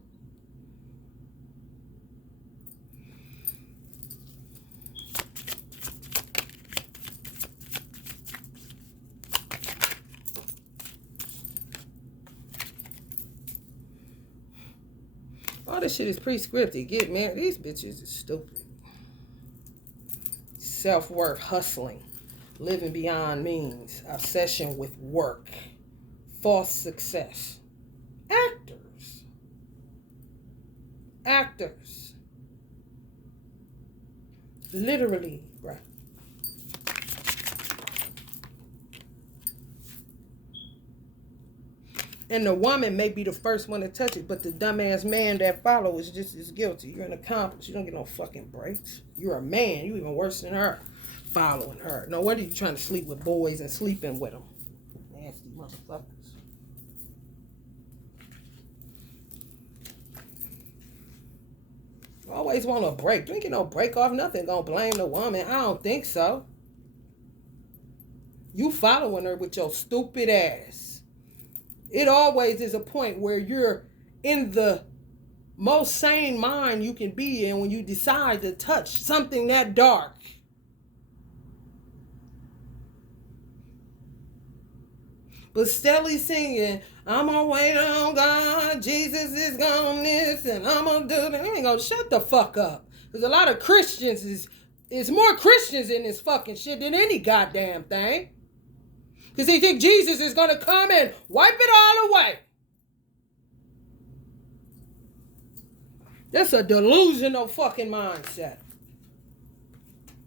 All this shit is prescripted. Get married. These bitches are stupid. Self-worth, hustling, living beyond means, obsession with work, false success. Actors. Literally, right. And the woman may be the first one to touch it, but the dumbass man that follows is just as guilty. You're an accomplice. You don't get no fucking breaks. You're a man. You even worse than her. Following her. No wonder you're trying to sleep with boys and sleeping with them. Nasty motherfuckers. Always want a break. You ain't get no break off. Nothing gonna blame the woman. I don't think so. You following her with your stupid ass. It always is a point where you're in the most sane mind you can be in when you decide to touch something that dark. But steadily singing, I'm gonna wait on God, Jesus is gonna this, and I'm gonna do that. I ain't gonna shut the fuck up. Because a lot of Christians is more Christians in this fucking shit than any goddamn thing. Because they think Jesus is going to come and wipe it all away. That's a delusional fucking mindset.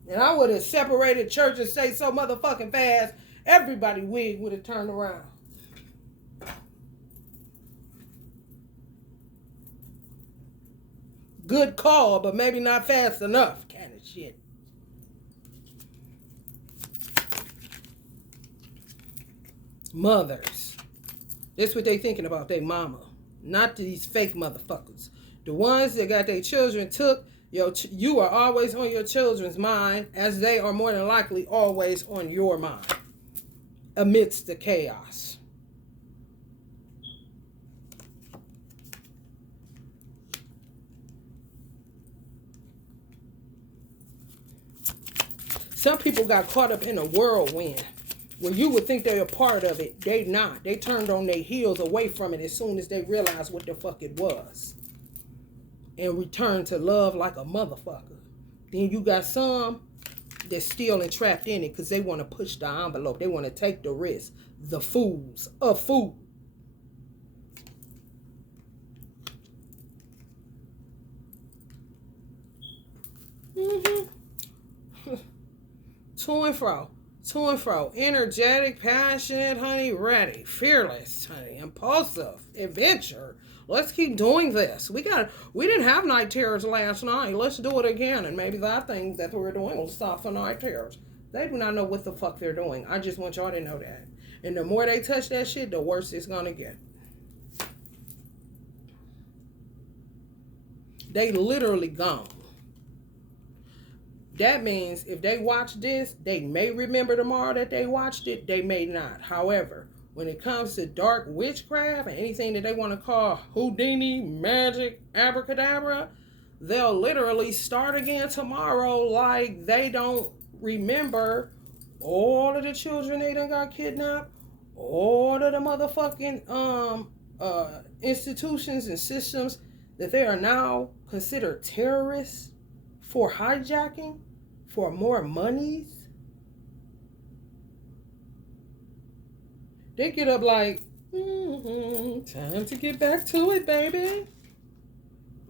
And I would have separated church and say so motherfucking fast, everybody wig would have turned around. Good call, but maybe not fast enough kind of shit. Mothers. That's what they thinking about, they mama. Not these fake motherfuckers. The ones that got their children took, you are always on your children's mind, as they are more than likely always on your mind amidst the chaos. Some people got caught up in a whirlwind. When you would think they're a part of it, they not. They turned on their heels away from it as soon as they realized what the fuck it was. And returned to love like a motherfucker. Then you got some that's still entrapped in it because they want to push the envelope. They want to take the risk. The fools. A fool. To and fro. To and fro. Energetic, passionate, honey, ready. Fearless, honey. Impulsive. Adventure. Let's keep doing this. We didn't have night terrors last night. Let's do it again. And maybe that thing that we're doing will stop the night terrors. They do not know what the fuck they're doing. I just want y'all to know that. And the more they touch that shit, the worse it's gonna get. They literally gone. That means if they watch this, they may remember tomorrow that they watched it. They may not. However, when it comes to dark witchcraft and anything that they want to call Houdini, magic, abracadabra, they'll literally start again tomorrow like they don't remember all of the children they done got kidnapped, all of the motherfucking institutions and systems that they are now considered terrorists for hijacking for more monies. They get up like, time to get back to it, baby.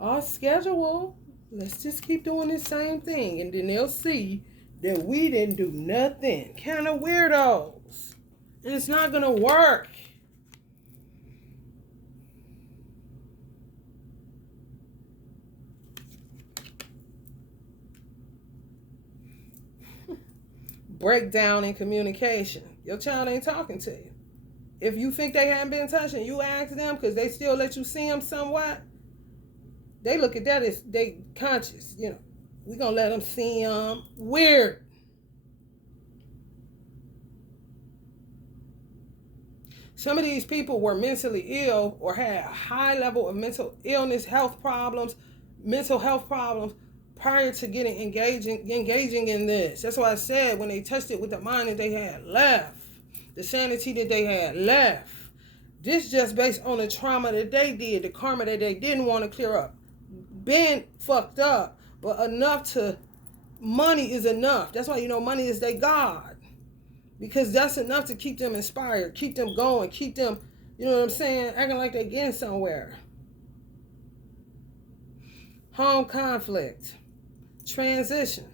Our schedule. Let's just keep doing the same thing. And then they'll see that we didn't do nothing. Kind of weirdos. And it's not going to work. Breakdown in communication. Your child ain't talking to you. If you think they haven't been touching, you ask them because they still let you see them somewhat. They look at that as they conscious. We gonna let them see them. Weird. Some of these people were mentally ill or had a high level of mental illness, mental health problems prior to getting engaging in this. That's why I said when they touched it with the mind that they had left, the sanity that they had left. This just based on the trauma that they did, the karma that they didn't want to clear up. Been fucked up, but money is enough. That's why money is their God. Because that's enough to keep them inspired, keep them going, keep them, acting like they're getting somewhere. Home conflict, transition,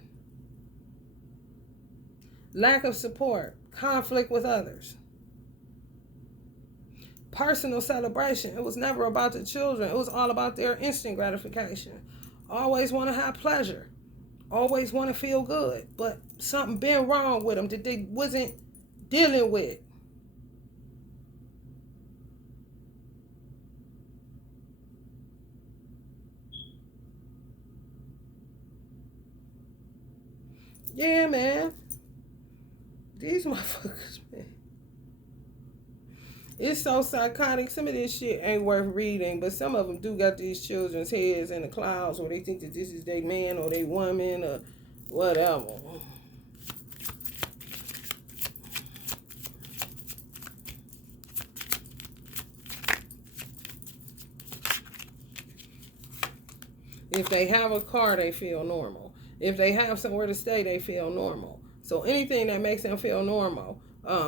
lack of support, conflict with others, personal celebration. It was never about the children. It was all about their instant gratification. Always want to have pleasure. Always want to feel good. But something been wrong with them that they wasn't dealing with. Yeah, man. These motherfuckers, man. It's so psychotic. Some of this shit ain't worth reading, but some of them do got these children's heads in the clouds where they think that this is their man or their woman or whatever. If they have a car, they feel normal. If they have somewhere to stay, they feel normal. So anything that makes them feel normal,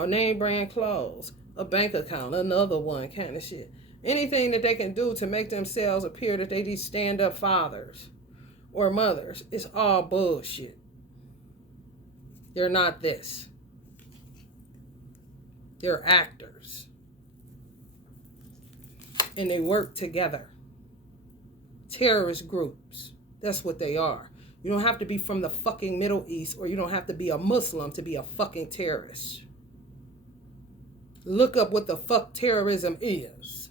name brand clothes, a bank account, another one kind of shit. Anything that they can do to make themselves appear that they these stand-up fathers or mothers, it's all bullshit. They're not this. They're actors. And they work together. Terrorist groups. That's what they are. You don't have to be from the fucking Middle East or you don't have to be a Muslim to be a fucking terrorist. Look up what the fuck terrorism is.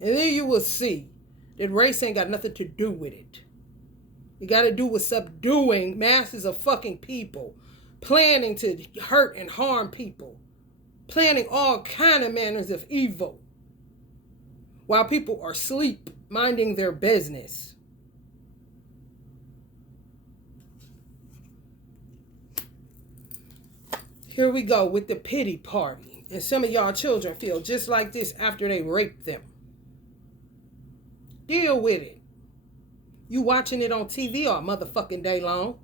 And then you will see that race ain't got nothing to do with it. It got to do with subduing masses of fucking people, planning to hurt and harm people, planning all kind of manners of evil while people are asleep, minding their business. Here we go with the pity party. And some of y'all children feel just like this after they raped them. Deal with it. You watching it on TV all motherfucking day long.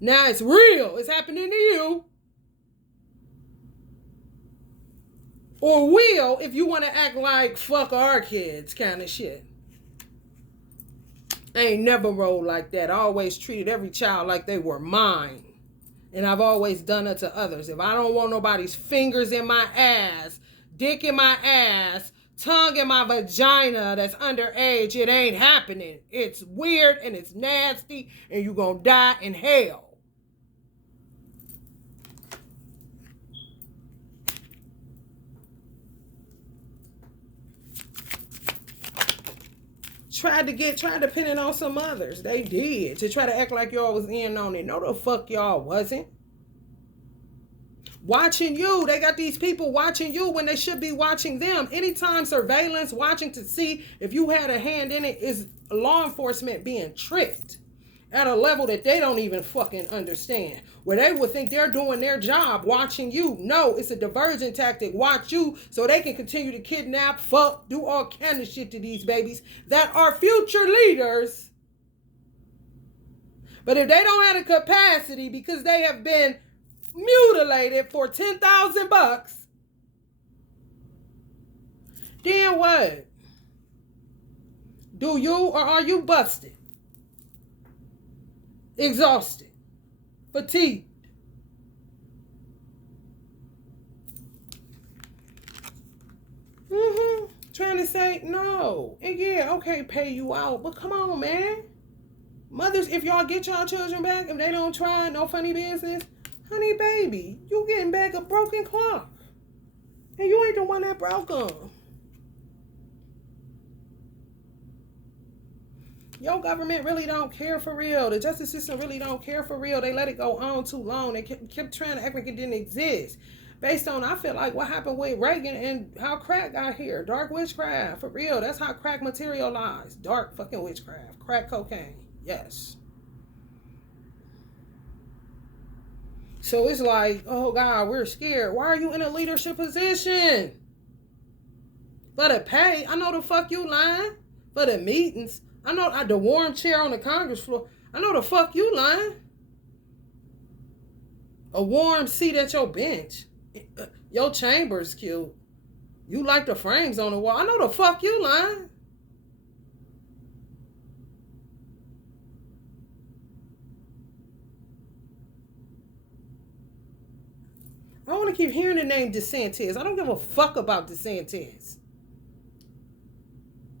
Now it's real. It's happening to you. Or will if you want to act like fuck our kids kind of shit. I ain't never rolled like that. I always treated every child like they were mine. And I've always done it to others. If I don't want nobody's fingers in my ass, dick in my ass, tongue in my vagina that's underage, it ain't happening. It's weird and it's nasty and you're going to die in hell. Tried to pin it on some others. They did. To try to act like y'all was in on it. No, the fuck y'all wasn't. Watching you. They got these people watching you when they should be watching them. Anytime surveillance, watching to see if you had a hand in it is law enforcement being tricked at a level that they don't even fucking understand. Where they would think they're doing their job watching you. No, it's a diversion tactic. Watch you so they can continue to kidnap, fuck, do all kind of shit to these babies that are future leaders. But if they don't have the capacity because they have been mutilated for $10,000, then what? Do you or are you busted? Exhausted, fatigued, Trying to say no. And yeah, okay, pay you out. But come on, man. Mothers, if y'all get y'all children back, if they don't try, no funny business, honey baby, you getting back a broken clock. And you ain't the one that broke them. Your government really don't care for real. The justice system really don't care for real. They let it go on too long. They kept trying to act like it didn't exist. Based on, I feel like what happened with Reagan and how crack got here. Dark witchcraft, for real. That's how crack materialized. Dark fucking witchcraft. Crack cocaine. Yes. So it's like, oh God, we're scared. Why are you in a leadership position? For the pay? I know the fuck you lying. For the meetings? I know the warm chair on the Congress floor. I know the fuck you lying. A warm seat at your bench. Your chamber's cute. You like the frames on the wall. I know the fuck you lying. I want to keep hearing the name DeSantis. I don't give a fuck about DeSantis.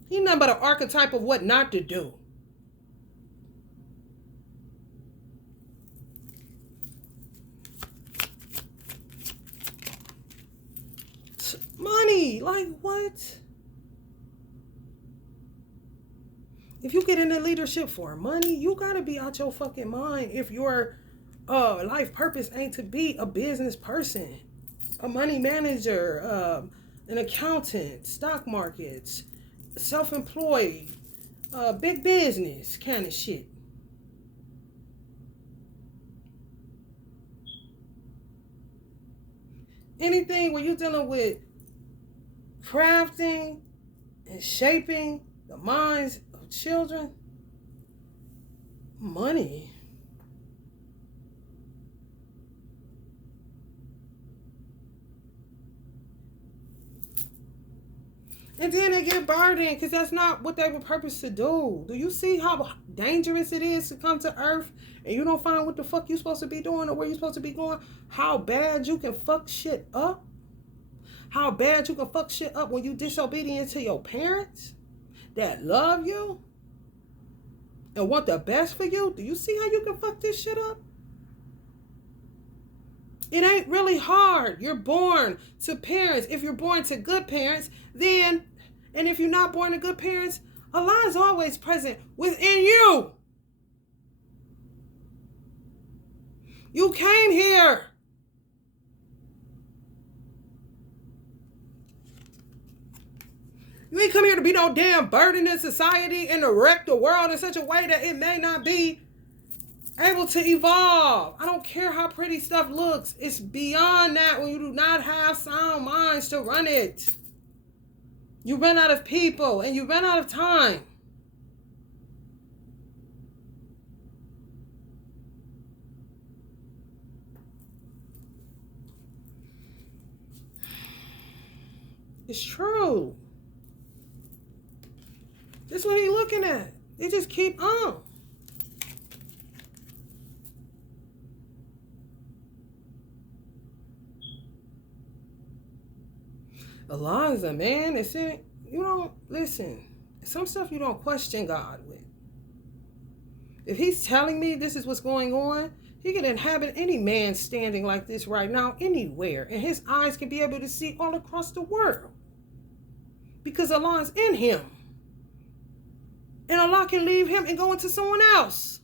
He's nothing but an archetype of what not to do. Money, like what? If you get into leadership for money, you gotta be out your fucking mind. If your life purpose ain't to be a business person, a money manager, an accountant, stock markets, self-employed, big business kind of shit. Anything where you're dealing with crafting and shaping the minds of children, money. And then they get burdened because that's not what they were purposed to do. Do you see how dangerous it is to come to Earth and you don't find what the fuck you're supposed to be doing or where you're supposed to be going? How bad you can fuck shit up? How bad you can fuck shit up when you disobedient to your parents that love you and want the best for you? Do you see how you can fuck this shit up? It ain't really hard. You're born to parents. If you're born to good parents, then, and if you're not born to good parents, Allah is always present within you. You came here. You ain't come here to be no damn burden in society and to wreck the world in such a way that it may not be able to evolve. I don't care how pretty stuff looks. It's beyond that when you do not have sound minds to run it. You run out of people and you run out of time. It's true. That's what he's looking at. They just keep on. Eliza, man, it's in, you don't listen. Some stuff you don't question God with. If he's telling me this is what's going on, he can inhabit any man standing like this right now anywhere, and his eyes can be able to see all across the world because Allah's in him, and Allah can leave him and go into someone else.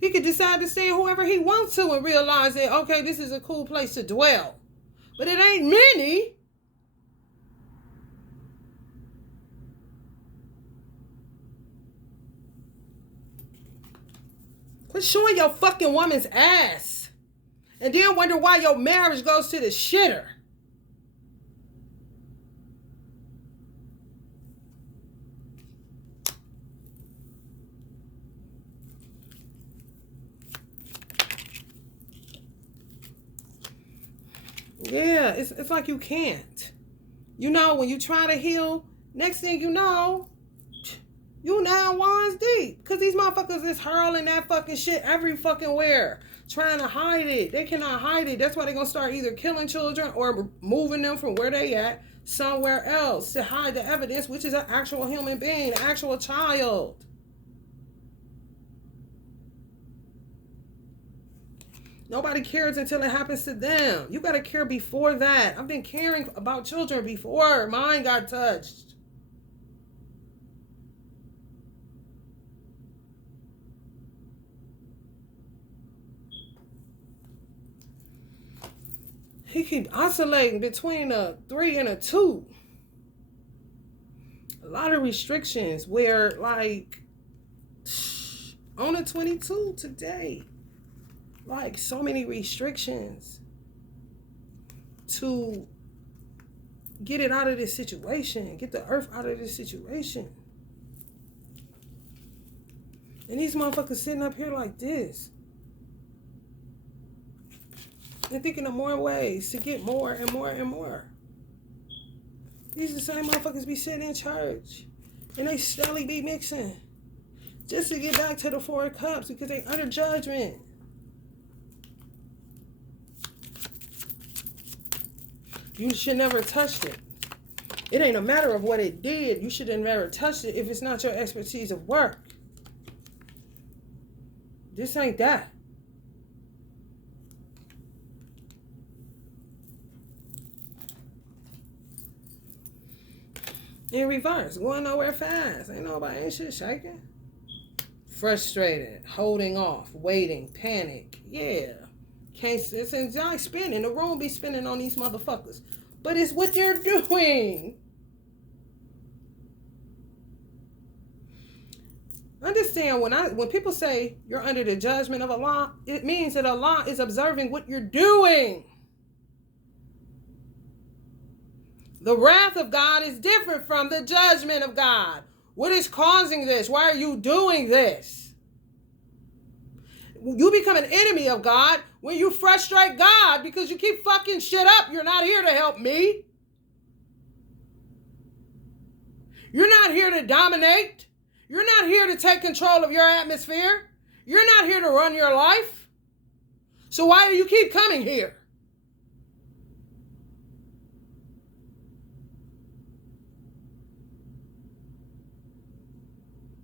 He could decide to stay whoever he wants to and realize that, okay, this is a cool place to dwell. But it ain't many. Quit showing your fucking woman's ass. And then wonder why your marriage goes to the shitter. Yeah, it's like you can't. You know, when you try to heal, next thing you know, you now wands deep. Because these motherfuckers is hurling that fucking shit every fucking where. trying to hide it. They cannot hide it. That's why they're going to start either killing children or moving them from where they at somewhere else to hide the evidence, which is an actual human being, an actual child. Nobody cares until it happens to them. You got to care before that. I've been caring about children before mine got touched. He keep oscillating between a 3 and a 2. A lot of restrictions where, like, on a 22 today, like, so many restrictions to get it out of this situation, get the earth out of this situation. And these motherfuckers sitting up here like this. And thinking of more ways to get more and more and more. These are the same motherfuckers be sitting in church. And they steadily be mixing. Just to get back to the 4 cups because they under judgment. You should never touch it. It ain't a matter of what it did. You should have never touched it if it's not your expertise of work. This ain't that. In reverse, going nowhere fast. Ain't shit shaking. Frustrated, holding off, waiting, panic. Yeah. It's enjoy spinning. The room be spinning on these motherfuckers. But it's what they're doing. Understand, when people say you're under the judgment of Allah, it means that Allah is observing what you're doing. The wrath of God is different from the judgment of God. What is causing this? Why are you doing this? You become an enemy of God when you frustrate God because you keep fucking shit up. You're not here to help me. You're not here to dominate. You're not here to take control of your atmosphere. You're not here to run your life. So why do you keep coming here?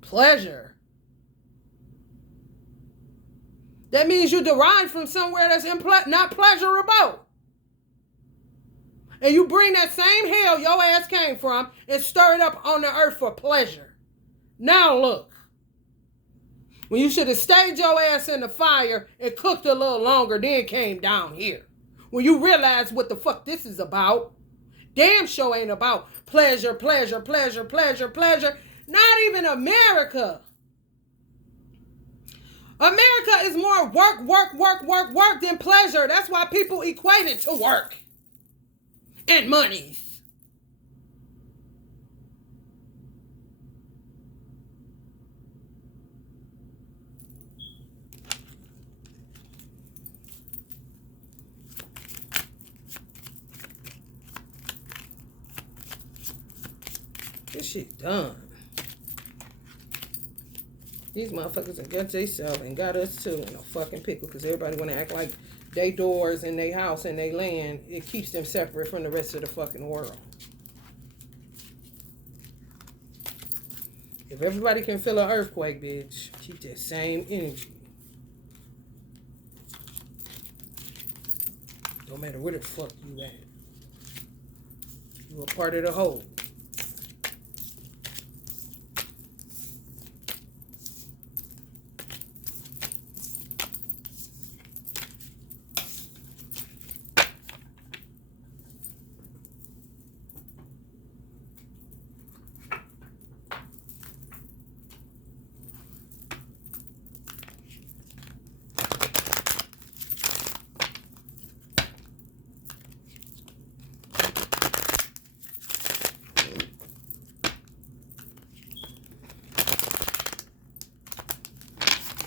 Pleasure. That means you derive from somewhere that's not pleasurable. And you bring that same hell your ass came from and stir it up on the earth for pleasure. Now look. When you should have stayed your ass in the fire and cooked a little longer, then came down here. When you realize what the fuck this is about. Damn sure ain't about pleasure, pleasure, pleasure, pleasure, pleasure. Not even America. America is more work, work, work, work, work than pleasure. That's why people equate it to work and monies. This shit done. These motherfuckers have got themselves and got us too in a fucking pickle because everybody want to act like they doors and they house and they land. It keeps them separate from the rest of the fucking world. If everybody can feel an earthquake, bitch, keep that same energy. No matter where the fuck you at. You a part of the whole.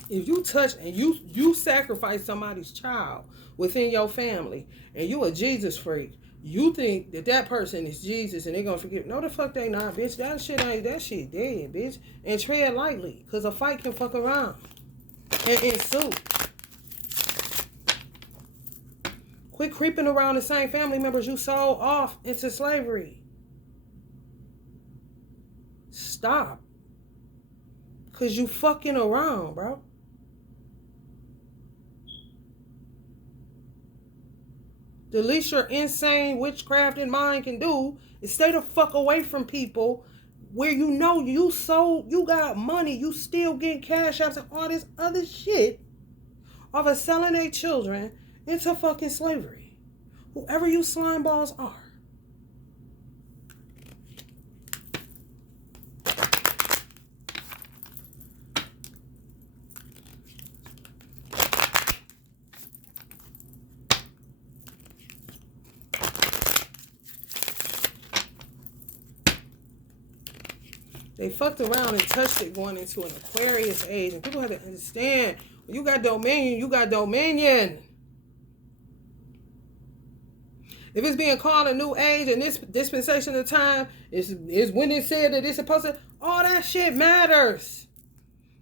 If you touch and you sacrifice somebody's child within your family and you a Jesus freak, you think that person is Jesus and they're going to forgive. No, the fuck they not, bitch. That shit dead, bitch. And tread lightly because a fight can fuck around and ensue. Quit creeping around the same family members you sold off into slavery. Stop. Because you fucking around, bro. The least your insane witchcraft and mind can do is stay the fuck away from people where you know you sold, you got money, you still getting cash outs and all this other shit off of selling their children into fucking slavery. Whoever you slime balls are. They fucked around and touched it going into an Aquarius age. And people have to understand, when you got dominion, you got dominion. If it's being called a new age and this dispensation of time is when it said that it's supposed to, all that shit matters.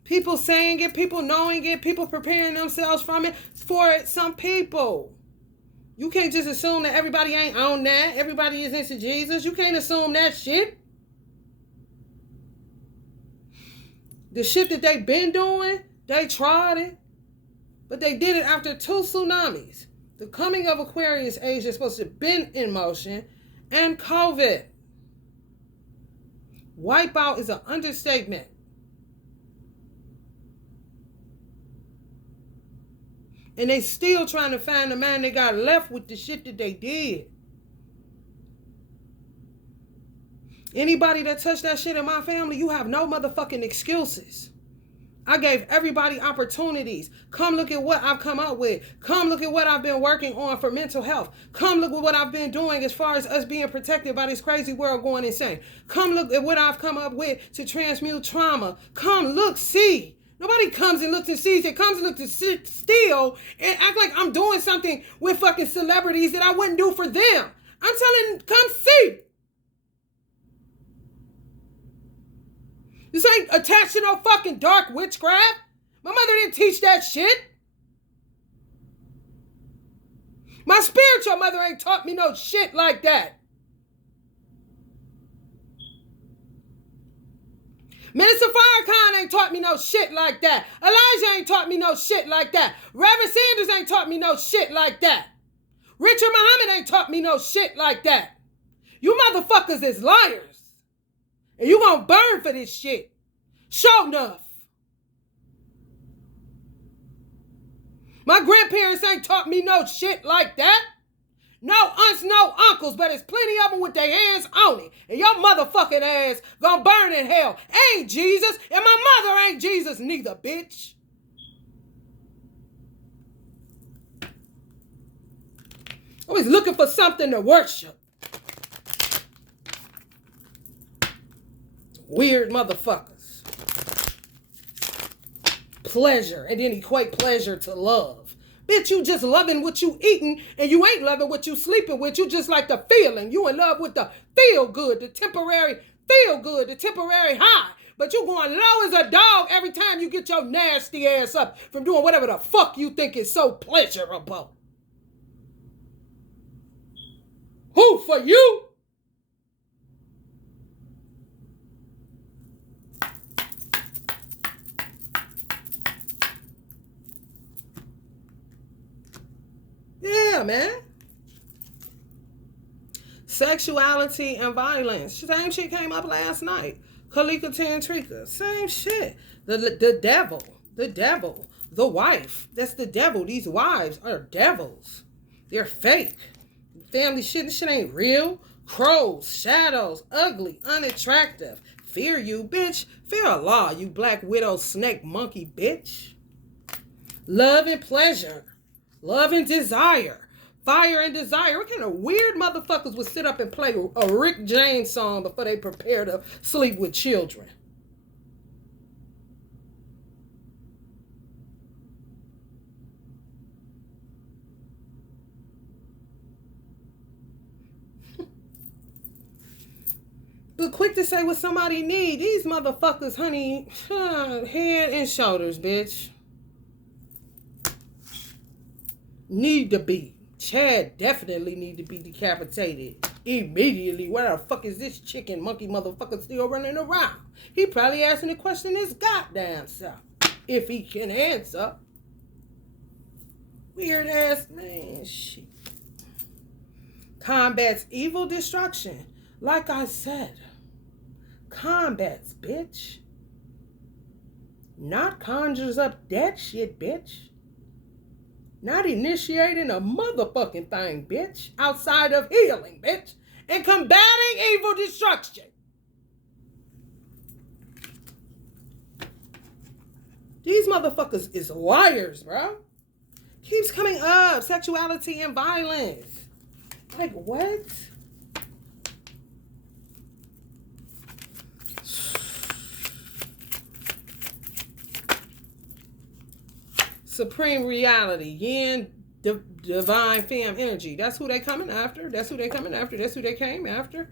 People saying it, people knowing it, people preparing themselves from it for some people. You can't just assume that everybody ain't on that. Everybody is into Jesus. You can't assume that shit. The shit that they been doing, they tried it. But they did it after 2 tsunamis. The coming of Aquarius age is supposed to have been in motion. And COVID. Wipeout is an understatement. And they still trying to find the man they got left with the shit that they did. Anybody that touched that shit in my family, you have no motherfucking excuses. I gave everybody opportunities. Come look at what I've come up with. Come look at what I've been working on for mental health. Come look at what I've been doing as far as us being protected by this crazy world going insane. Come look at what I've come up with to transmute trauma. Come look, see. Nobody comes and looks and sees it. Comes and looks and sit still and act like I'm doing something with fucking celebrities that I wouldn't do for them. I'm telling them, come see. This ain't attached to no fucking dark witchcraft. My mother didn't teach that shit. My spiritual mother ain't taught me no shit like that. Minister Farrakhan ain't taught me no shit like that. Elijah ain't taught me no shit like that. Reverend Sanders ain't taught me no shit like that. Richard Muhammad ain't taught me no shit like that. You motherfuckers is liars. And you gonna burn for this shit. Sure enough. My grandparents ain't taught me no shit like that. No aunts, no uncles, but there's plenty of them with their hands on it. And your motherfucking ass gonna burn in hell. Ain't Jesus, and my mother ain't Jesus neither, bitch. Always looking for something to worship. Weird motherfuckers. Pleasure, and then equate pleasure to love. Bitch, you just loving what you eating, and you ain't loving what you sleeping with. You just like the feeling. You in love with the feel good, the temporary feel good, the temporary high. But you going low as a dog every time you get your nasty ass up from doing whatever the fuck you think is so pleasurable. Who for you? Yeah, man. Sexuality and violence. Same shit came up last night. Kalika Tantrika. Same shit. The devil. The devil. The wife. That's the devil. These wives are devils. They're fake. Family shit. This shit ain't real. Crows. Shadows. Ugly. Unattractive. Fear you, bitch. Fear Allah, you black widow snake monkey, bitch. Love and pleasure. Love and desire. Fire and desire. What kind of weird motherfuckers would sit up and play a Rick James song before they prepare to sleep with children? But quick to say what somebody need. These motherfuckers, honey, head and shoulders, bitch. Need to be Chad definitely need to be decapitated immediately. Where the fuck is this chicken monkey motherfucker still running around? He probably asking the question his goddamn self. If he can answer. Weird ass man shit. Combats evil destruction. Like I said. Combats, bitch. Not conjures up that shit, bitch. Not initiating a motherfucking thing, bitch. Outside of healing, bitch. And combating evil destruction. These motherfuckers is liars, bro. Keeps coming up. Sexuality and violence. Like, what? Supreme reality, yin, divine femme energy. That's who they coming after. That's who they coming after. That's who they came after.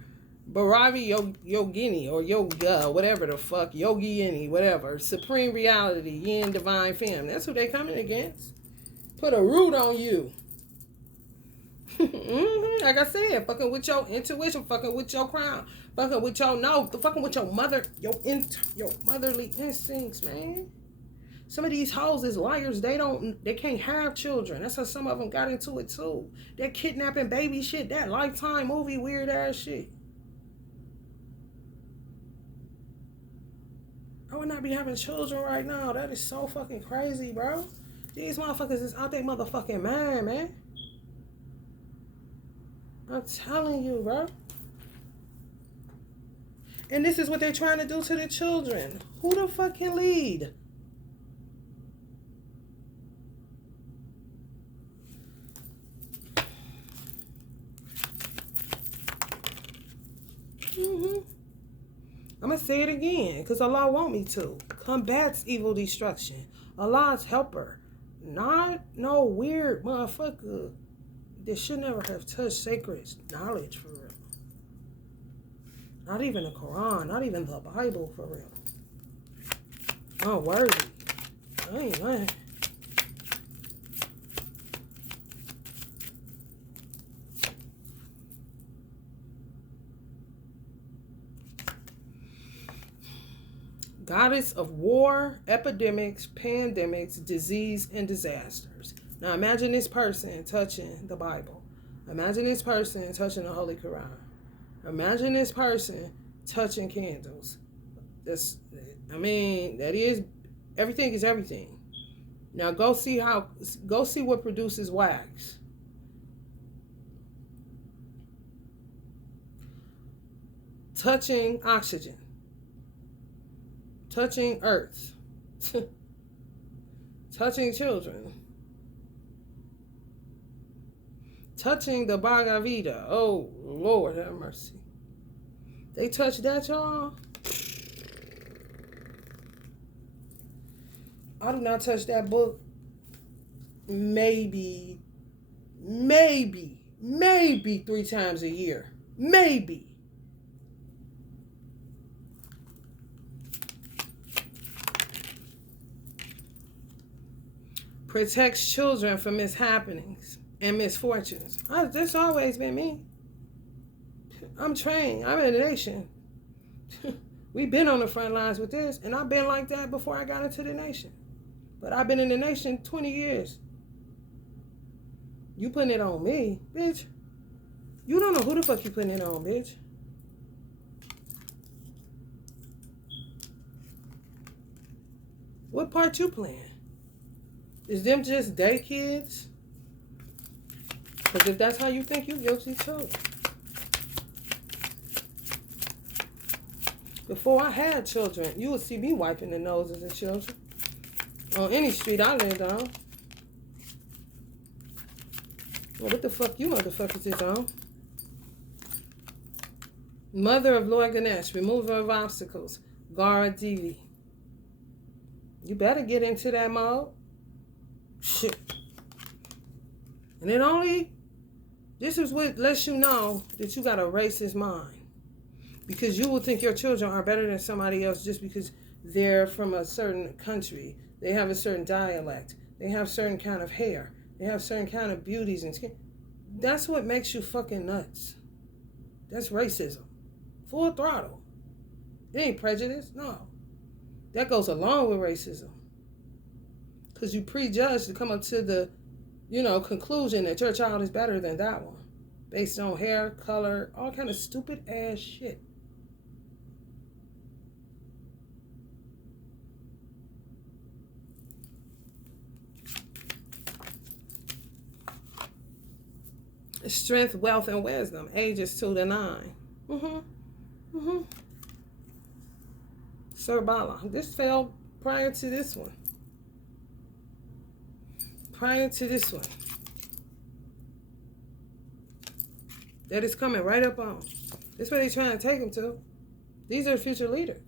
Bharavi Yogini or Yoga, whatever the fuck, Yogini, whatever. Supreme reality, yin, divine femme. That's who they coming against. Put a root on you. Like I said, fucking with your intuition, fucking with your crown, fucking with your fucking with your mother, your motherly instincts, man. Some of these hoes is liars. They can't have children. That's how some of them got into it too. That kidnapping baby shit, that Lifetime movie weird ass shit. I would not be having children right now. That is so fucking crazy, bro. These motherfuckers is out their motherfucking mind, man. I'm telling you, bro. And this is what they're trying to do to the children. Who the fuck can lead? I'm going to say it again because Allah want me to. Combats evil destruction. Allah's helper. Not no weird motherfucker that should never have touched sacred knowledge for real. Not even the Quran. Not even the Bible for real. Unworthy. I ain't lying. Goddess of war, epidemics, pandemics, disease, and disasters. Now imagine this person touching the Bible. Imagine this person touching the Holy Quran. Imagine this person touching candles. That is, everything is everything. Now go see what produces wax. Touching oxygen. Touching earth. Touching children. Touching the Bhagavad Gita. Oh, Lord have mercy. They touched that, y'all? I do not touch that book. Maybe 3 times a year. Maybe. Protects children from mishappenings and misfortunes. That's always been me. I'm trained. I'm in the nation. We've been on the front lines with this, and I've been like that before I got into the nation. But I've been in the nation 20 years. You putting it on me, bitch. You don't know who the fuck you putting it on, bitch. What part you playing? Is them just day kids? Because if that's how you think, you guilty too. Before I had children, you would see me wiping the noses of children. On any street I lived on. Well, what the fuck you motherfuckers is on? Mother of Lord Ganesh, remover of obstacles, Gara Devi. You better get into that mode. Shit. And this is what lets you know that you got a racist mind. Because you will think your children are better than somebody else just because they're from a certain country. They have a certain dialect. They have certain kind of hair. They have certain kind of beauties and skin. That's what makes you fucking nuts. That's racism. Full throttle. It ain't prejudice. No. That goes along with racism. Because you prejudge to come up to the, conclusion that your child is better than that one. Based on hair, color, all kind of stupid ass shit. Strength, wealth, and wisdom. Ages 2 to 9. Sir Bala. This fell prior to this one. That is coming right up on. That's where they're trying to take them to. These are future leaders.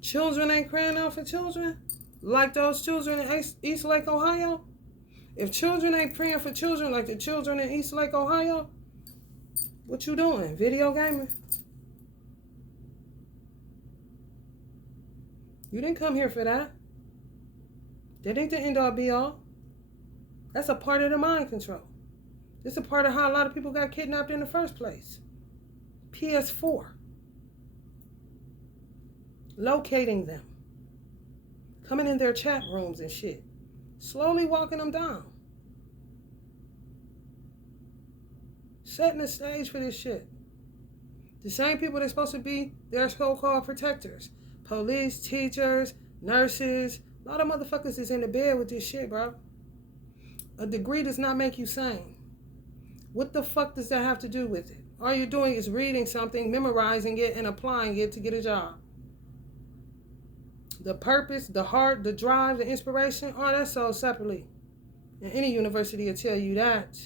Children ain't crying out for children like those children in East Lake, Ohio. If children ain't praying for children like the children in East Lake, Ohio, what you doing? Video gaming? You didn't come here for that. That ain't the end all be all. That's a part of the mind control. It's a part of how a lot of people got kidnapped in the first place. PS4. Locating them. Coming in their chat rooms and shit. Slowly walking them down. Setting the stage for this shit. The same people that's supposed to be their so-called protectors. Police, teachers, nurses. A lot of motherfuckers is in the bed with this shit, bro. A degree does not make you sane. What the fuck does that have to do with it? All you're doing is reading something, memorizing it, and applying it to get a job. The purpose, the heart, the drive, the inspiration, all that's sold separately. And any university will tell you that.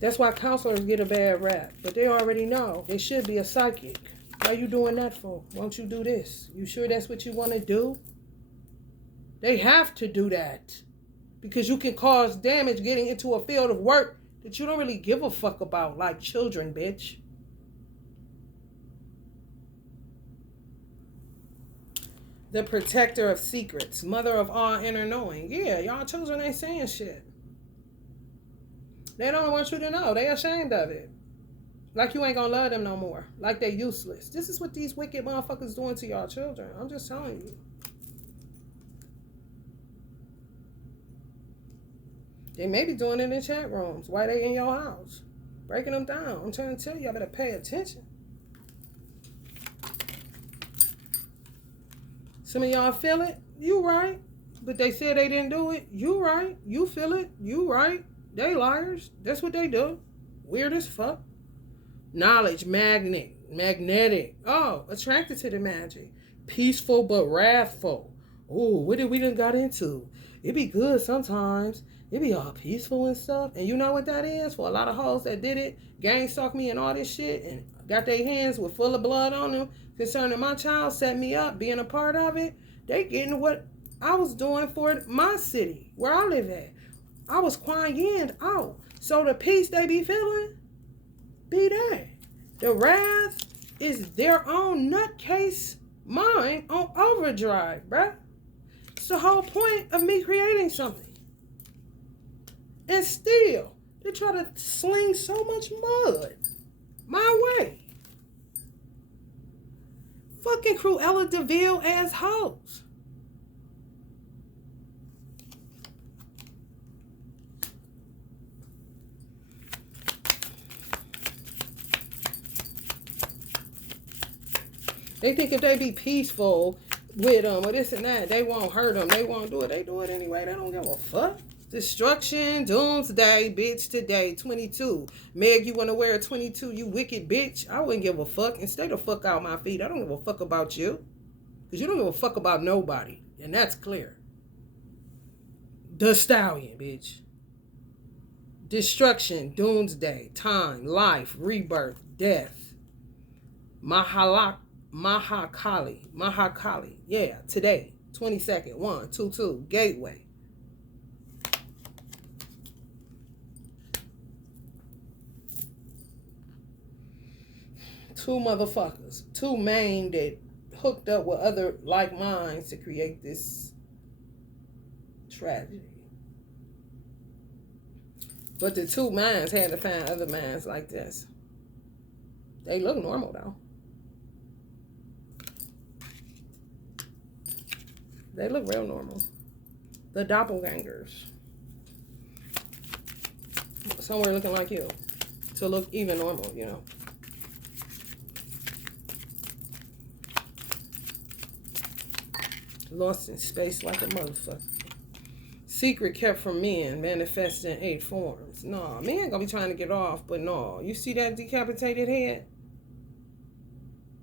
That's why counselors get a bad rap. But they already know. They should be a psychic. Why you doing that for? Won't you do this? You sure that's what you want to do? They have to do that. Because you can cause damage getting into a field of work that you don't really give a fuck about. Like children, bitch. The protector of secrets. Mother of all inner knowing. Yeah, y'all children ain't saying shit. They don't want you to know. They ashamed of it. Like you ain't gonna love them no more. Like they useless. This is what these wicked motherfuckers doing to y'all children. I'm just telling you. They may be doing it in chat rooms while they in your house. Breaking them down. I'm trying to tell you, I better pay attention. Some of y'all feel it. You right. But they said they didn't do it. You right. You feel it. You right. They liars. That's what they do. Weird as fuck. Knowledge, magnetic. Oh, attracted to the magic. Peaceful but wrathful. Oh, what did we done got into? It be good sometimes. It be all peaceful and stuff. And you know what that is? For a lot of hoes that did it, gang stalked me and all this shit, and got their hands with full of blood on them concerning my child, set me up, being a part of it. They getting what I was doing for my city, where I live at. I was Kwang out. So the peace they be feeling, be that. The wrath is their own nutcase mind on overdrive, bruh. It's the whole point of me creating something. And still, they try to sling so much mud my way. Fucking Cruella de Vil ass hoes. They think if they be peaceful with them or this and that, they won't hurt them. They won't do it. They do it anyway. They don't give a fuck. Destruction, doomsday, bitch, today, 22. Meg, you want to wear a 22, you wicked bitch? I wouldn't give a fuck. And stay the fuck out my feet. I don't give a fuck about you. Because you don't give a fuck about nobody. And that's clear. The stallion, bitch. Destruction, doomsday, time, life, rebirth, death. Mahakali. Yeah, today, 22nd, 122, gateway. two motherfuckers, two men that hooked up with other like minds to create this tragedy. But the two minds had to find other minds like this. They look normal though. They look real normal. The doppelgangers. Somewhere looking like you. To look even normal, you know. Lost in space like a motherfucker. Secret kept from men, manifest in 8 forms. No, men gonna be trying to get off, but no. You see that decapitated head?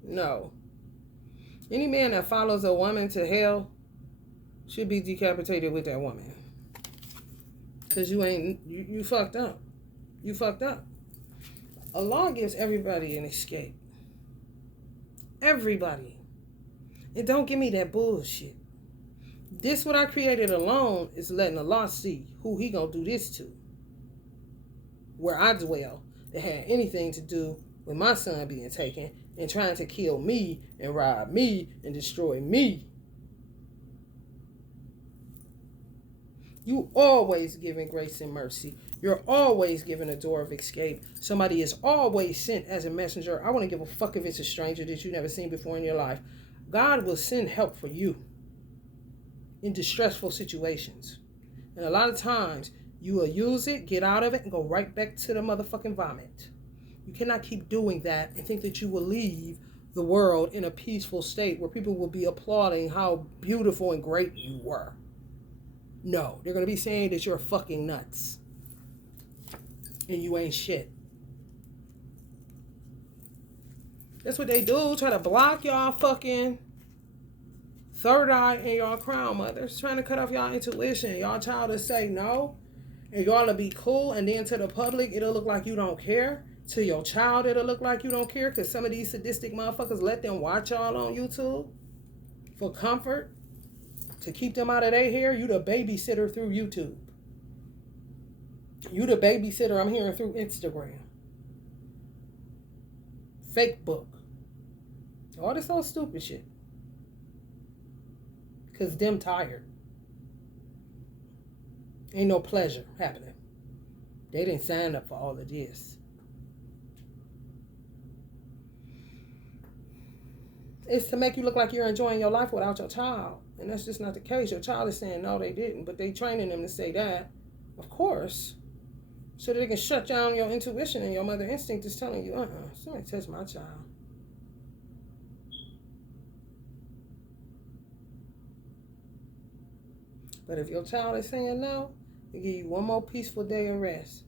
No. Any man that follows a woman to hell should be decapitated with that woman. Cause you fucked up. You fucked up. Allah gives everybody an escape. Everybody. And don't give me that bullshit. This what I created alone is letting Allah see who he gonna do this to. Where I dwell, that had anything to do with my son being taken and trying to kill me and rob me and destroy me. You always giving grace and mercy. You're always giving a door of escape. Somebody is always sent as a messenger. I wouldn't give a fuck if it's a stranger that you never seen before in your life. God will send help for you in distressful situations. And a lot of times, you will use it, get out of it, and go right back to the motherfucking vomit. You cannot keep doing that and think that you will leave the world in a peaceful state where people will be applauding how beautiful and great you were. No, they're going to be saying that you're fucking nuts. And you ain't shit. That's what they do. Try to block y'all fucking third eye and y'all crown mothers. Trying to cut off y'all intuition. Y'all child will say no. And y'all will be cool. And then to the public, it'll look like you don't care. To your child, it'll look like you don't care. Because some of these sadistic motherfuckers let them watch y'all on YouTube. For comfort. To keep them out of their hair. You the babysitter through YouTube. You the babysitter I'm hearing through Instagram. Fake book. All this old stupid shit. Because them tired. Ain't no pleasure happening. They didn't sign up for all of this. It's to make you look like you're enjoying your life without your child. And that's just not the case. Your child is saying no, they didn't. But they training them to say that. Of course. So that they can shut down your intuition and your mother instinct is telling you, somebody touch my child. But if your child is saying no, they give you one more peaceful day of rest.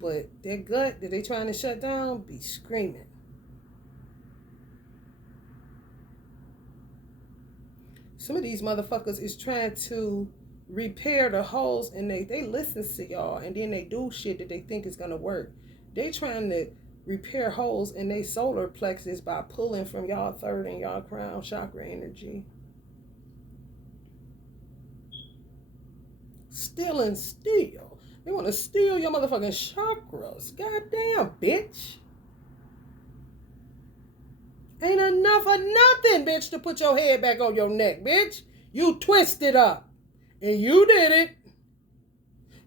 But their gut that they trying to shut down be screaming. Some of these motherfuckers is trying to repair the holes and they listen to y'all and then they do shit that they think is gonna work. They trying to repair holes in their solar plexus by pulling from y'all third and y'all crown chakra energy. Steal. They want to steal your motherfucking chakras. Goddamn, bitch. Ain't enough of nothing, bitch, to put your head back on your neck, bitch. You twisted up. And you did it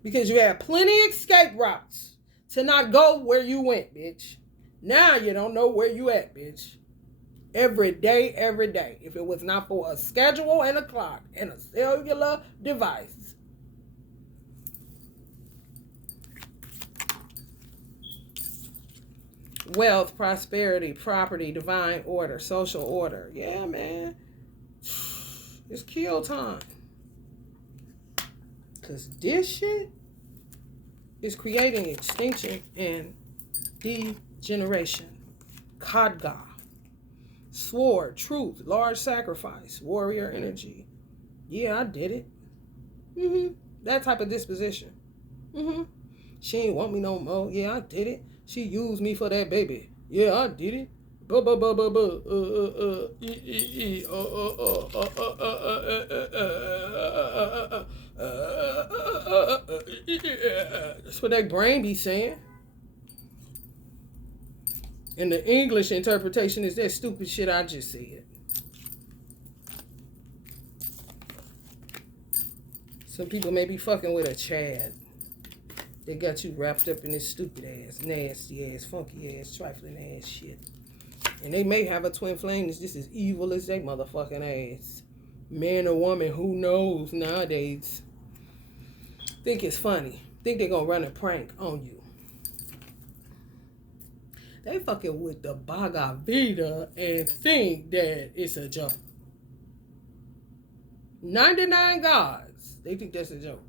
because you had plenty escape routes to not go where you went, bitch. Now you don't know where you at, bitch. Every day. If it was not for a schedule and a clock and a cellular device. Wealth, prosperity, property, divine order, social order. Yeah, man. It's kill time. Because this shit is creating extinction and degeneration. Khadga. Sword, truth, large sacrifice, warrior energy. Yeah, I did it. That type of disposition. She ain't want me no more. Yeah, I did it. She used me for that baby. Yeah, I did it. That's what that brain be saying. And the English interpretation is that stupid shit I just said. Some people may be fucking with a Chad. They got you wrapped up in this stupid ass, nasty ass, funky ass, trifling ass shit. And they may have a twin flame that's just as evil as they motherfucking ass. Man or woman, who knows nowadays. Think it's funny. Think they're gonna run a prank on you. They fucking with the Bhagavad Gita and think that it's a joke. 99 gods. They think that's a joke.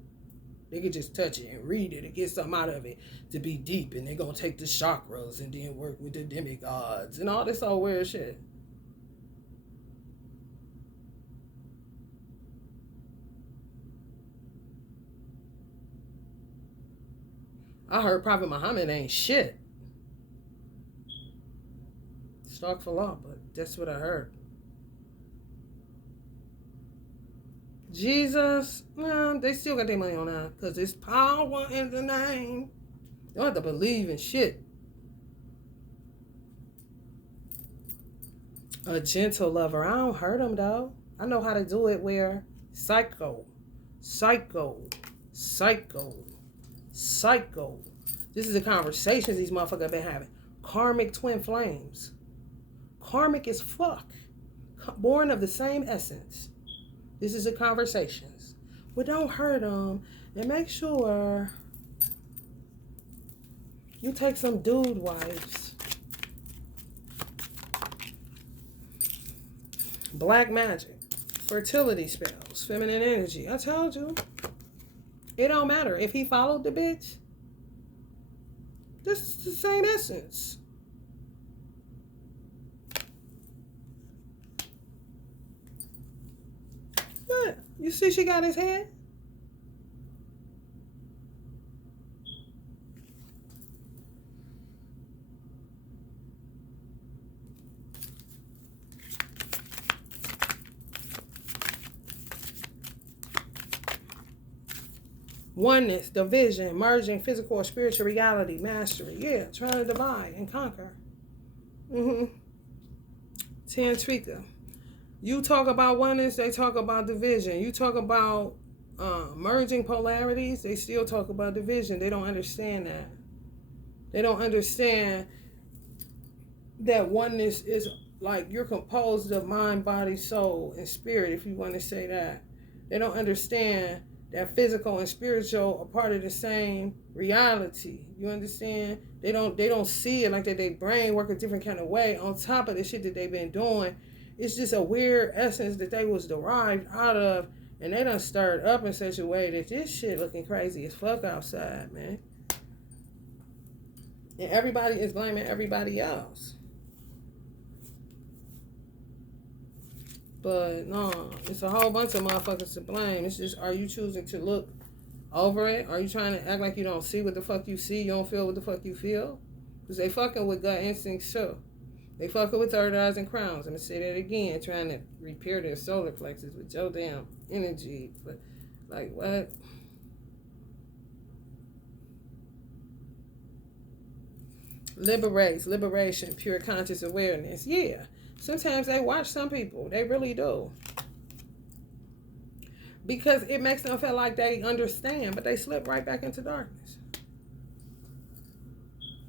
They could just touch it and read it and get something out of it to be deep. And they're going to take the chakras and then work with the demigods and all this old weird shit. I heard Prophet Muhammad ain't shit. Stalk for law, but that's what I heard. Jesus, well, they still got their money on that because there's power in the name. You don't have to believe in shit. A gentle lover. I don't hurt them though. I know how to do it where psycho. This is the conversations these motherfuckers been having. Karmic twin flames. Karmic as fuck. Born of the same essence. This is the conversations. Well, don't hurt them. And make sure you take some dude wives. Black magic. Fertility spells. Feminine energy. I told you. It don't matter. If he followed the bitch, this is the same essence. What? You see she got his head? Oneness, division, merging physical or spiritual reality, mastery. Yeah, trying to divide and conquer. Tantrika. You talk about oneness, they talk about division. You talk about merging polarities, they still talk about division. They don't understand that. They don't understand that oneness is like you're composed of mind, body, soul, and spirit, if you want to say that. They don't understand that physical and spiritual are part of the same reality. You understand? They don't see it like that. Their brain work a different kind of way. On top of the shit that they've been doing, it's just a weird essence that they was derived out of, and they done stirred up in such a way that this shit looking crazy as fuck outside, man. And everybody is blaming everybody else. But no, it's a whole bunch of motherfuckers to blame. It's just, are you choosing to look over it? Are you trying to act like you don't see what the fuck you see? You don't feel what the fuck you feel? Because they fucking with gut instincts too. They fucking with third eyes and crowns. I'm going to say that again, trying to repair their solar plexus with your damn energy. But, like, what? Liberation, pure conscious awareness. Yeah. Sometimes they watch some people. They really do. Because it makes them feel like they understand, but they slip right back into darkness.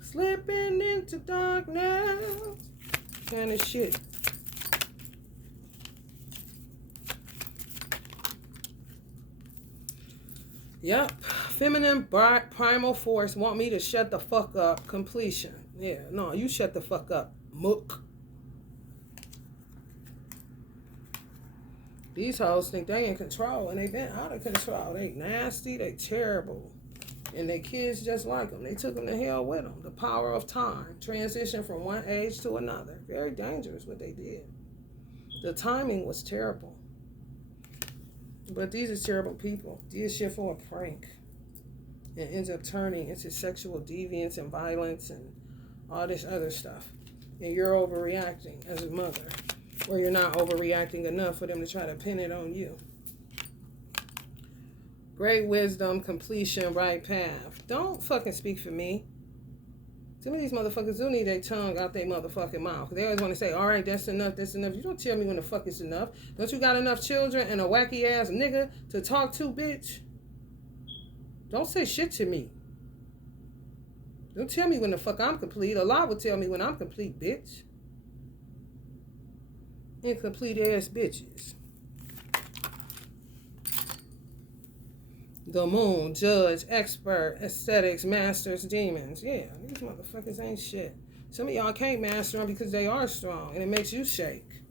Slipping into darkness. Kind of shit. Yep. Feminine primal force want me to shut the fuck up. Completion. Yeah, no, you shut the fuck up. Mook. These hoes think they in control, and they been out of control. They nasty, they terrible. And their kids just like them. They took them to hell with them. The power of time. Transition from one age to another. Very dangerous what they did. The timing was terrible. But these are terrible people. Did shit for a prank. And ends up turning into sexual deviance and violence and all this other stuff. And you're overreacting as a mother. Or you're not overreacting enough for them to try to pin it on you. Great wisdom, completion, right path. Don't fucking speak for me. Some of these motherfuckers do need their tongue out their motherfucking mouth. They always want to say, all right, that's enough, that's enough. You don't tell me when the fuck is enough. Don't you got enough children and a wacky ass nigga to talk to, bitch? Don't say shit to me. Don't tell me when the fuck I'm complete. Allah will tell me when I'm complete, bitch. Incomplete ass bitches. The moon, judge, expert, aesthetics, masters, demons. Yeah, these motherfuckers ain't shit. Some of y'all can't master them because they are strong and it makes you shake.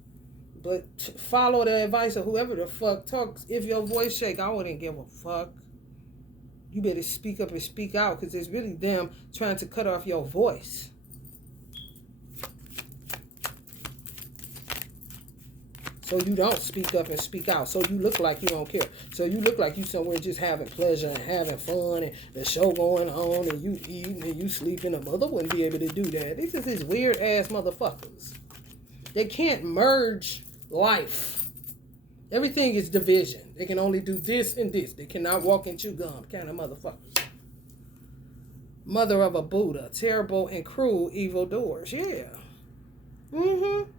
But follow the advice of whoever the fuck talks. If your voice shake, I wouldn't give a fuck. You better speak up and speak out because it's really them trying to cut off your voice. So you don't speak up and speak out. So you look like you don't care. So you look like you somewhere just having pleasure and having fun and the show going on and you eating and you sleeping. A mother wouldn't be able to do that. These are these weird ass motherfuckers. They can't merge life. Everything is division. They can only do this and this. They cannot walk and chew gum kind of motherfuckers. Mother of a Buddha. Terrible and cruel evildoers. Yeah. Mm-hmm.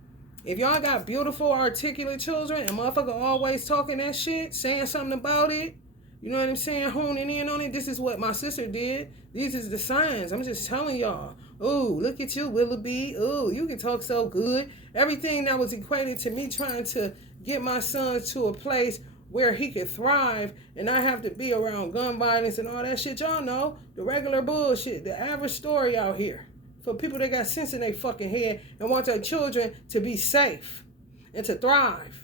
If y'all got beautiful, articulate children and motherfucker always talking that shit, saying something about it, you know what I'm saying, honing in on it, this is what my sister did. These is the signs. I'm just telling y'all. Ooh, look at you, Willoughby. Ooh, you can talk so good. Everything that was equated to me trying to get my son to a place where he could thrive and not have to be around gun violence and all that shit. Y'all know, the regular bullshit, the average story out here. For people that got sense in their fucking head and want their children to be safe and to thrive.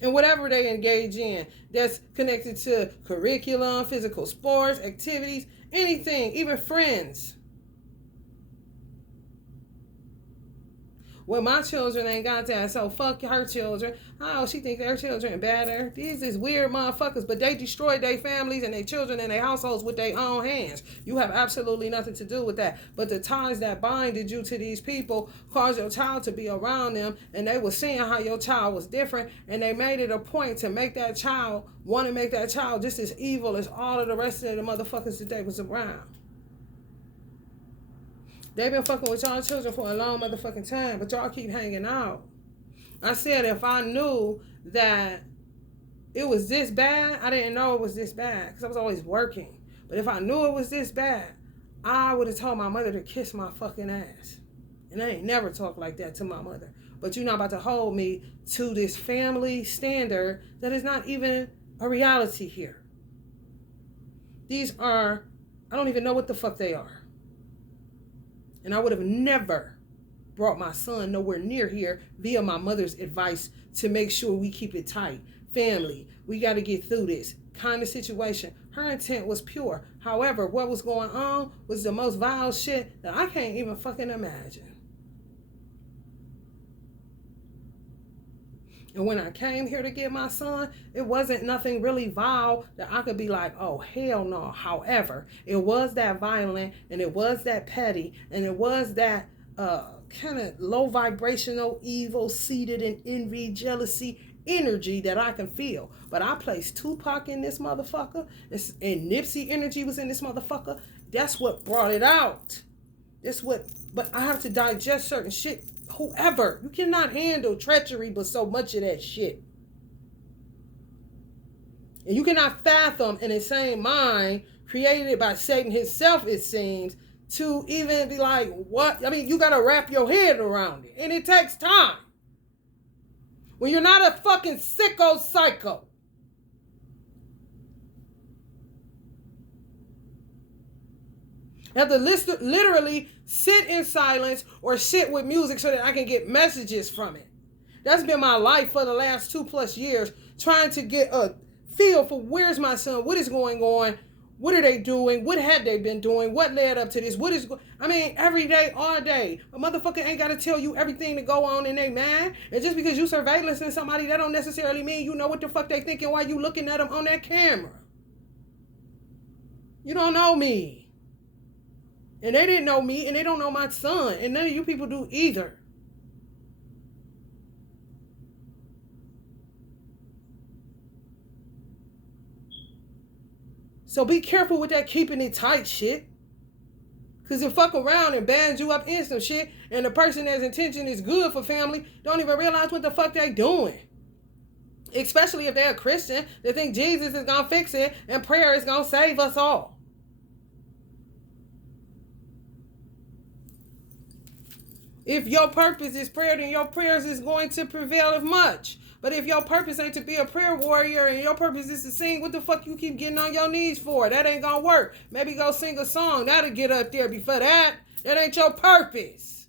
And whatever they engage in that's connected to curriculum, physical sports, activities, anything, even friends. Well, my children ain't got that, so fuck her children. Oh, she think their children better. These is weird motherfuckers, but they destroyed their families and their children and their households with their own hands. You have absolutely nothing to do with that. But the ties that binded you to these people caused your child to be around them, and they were seeing how your child was different, and they made it a point to make that child, want to make that child just as evil as all of the rest of the motherfuckers that they was around. They've been fucking with y'all children for a long motherfucking time, but y'all keep hanging out. I said if I knew that it was this bad, I didn't know it was this bad because I was always working. But if I knew it was this bad, I would have told my mother to kiss my fucking ass. And I ain't never talked like that to my mother. But you're not about to hold me to this family standard that is not even a reality here. These are, I don't even know what the fuck they are. And I would have never brought my son nowhere near here via my mother's advice to make sure we keep it tight. Family, we got to get through this kind of situation. Her intent was pure. However, what was going on was the most vile shit that I can't even fucking imagine. And when I came here to get my son, it wasn't nothing really vile that I could be like, oh, hell no. However, it was that violent and it was that petty and it was that kind of low vibrational, evil, seated in envy, jealousy, energy that I can feel. But I placed Tupac in this motherfucker and Nipsey energy was in this motherfucker. That's what brought it out. That's what, but I have to digest certain shit. Whoever, you cannot handle treachery but so much of that shit. And you cannot fathom in the same mind created by Satan himself, it seems, to even be like, what? I mean, you got to wrap your head around it. And it takes time. When you're not a fucking sicko psycho. I have to literally sit in silence or sit with music so that I can get messages from it. That's been my life for the last 2+ years, trying to get a feel for where's my son, what is going on, what are they doing, what had they been doing, what led up to this, every day, all day. A motherfucker ain't got to tell you everything to go on in their mind. And just because you surveillancing somebody, that don't necessarily mean you know what the fuck they thinking while you looking at them on that camera. You don't know me. And they didn't know me, and they don't know my son. And none of you people do either. So be careful with that keeping it tight shit. Because you fuck around and band you up in some shit, and the person that's intention is good for family don't even realize what the fuck they doing. Especially if they're a Christian, they think Jesus is going to fix it and prayer is going to save us all. If your purpose is prayer, then your prayers is going to prevail of much. But if your purpose ain't to be a prayer warrior and your purpose is to sing, what the fuck you keep getting on your knees for? That ain't gonna work. Maybe go sing a song. That'll get up there. Before that ain't your purpose.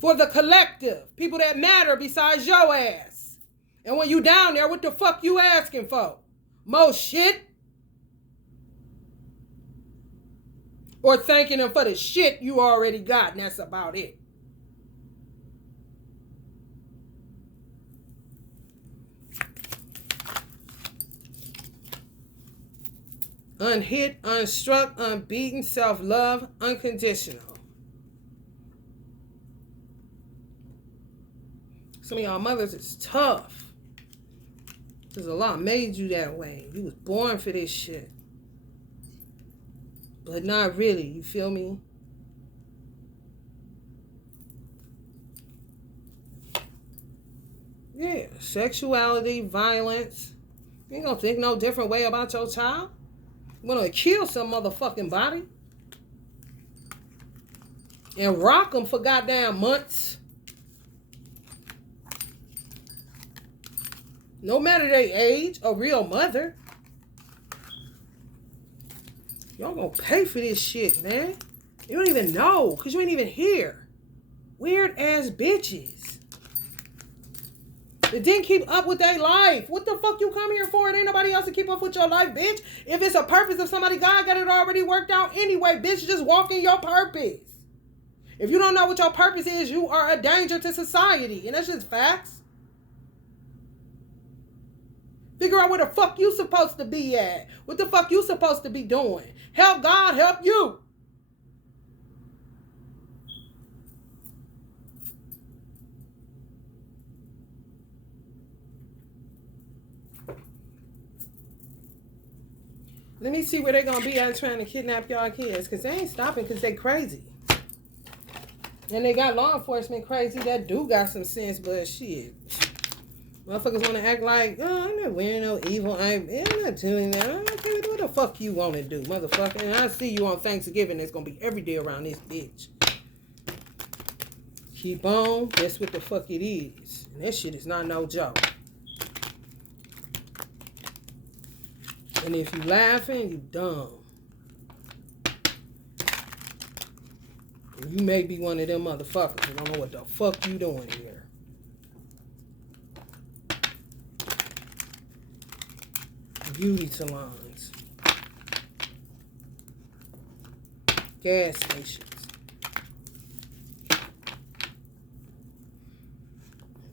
For the collective, people that matter besides your ass. And when you down there, what the fuck you asking for? More shit? Or thanking them for the shit you already got, and that's about it. Unhit, unstruck, unbeaten, self-love, unconditional. Some of y'all mothers is tough. Because Allah made you that way. You was born for this shit. But not really, you feel me? Yeah, sexuality, violence. You ain't gonna think no different way about your child. You wanna kill some motherfucking body. And rock them for goddamn months. No matter their age, a real mother. Y'all gonna pay for this shit, man. You don't even know, because you ain't even here. Weird ass bitches. They didn't keep up with their life. What the fuck you come here for? It ain't nobody else to keep up with your life, bitch. If it's a purpose of somebody, God got it already worked out anyway, bitch. Just walk in your purpose. If you don't know what your purpose is, you are a danger to society. And that's just facts. Figure out where the fuck you supposed to be at. What the fuck you supposed to be doing. Help God help you. Let me see where they're going to be at trying to kidnap y'all kids. Because they ain't stopping because they crazy. And they got law enforcement crazy that do got some sense, but shit. Motherfuckers want to act like, oh, I'm not wearing no evil. I'm not doing that. I'm not doing what the fuck you want to do, motherfucker. And I see you on Thanksgiving. It's going to be every day around this bitch. Keep on. That's what the fuck it is. And that shit is not no joke. And if you laughing, you dumb. You may be one of them motherfuckers who don't know what the fuck you doing here. Beauty salons. Gas stations.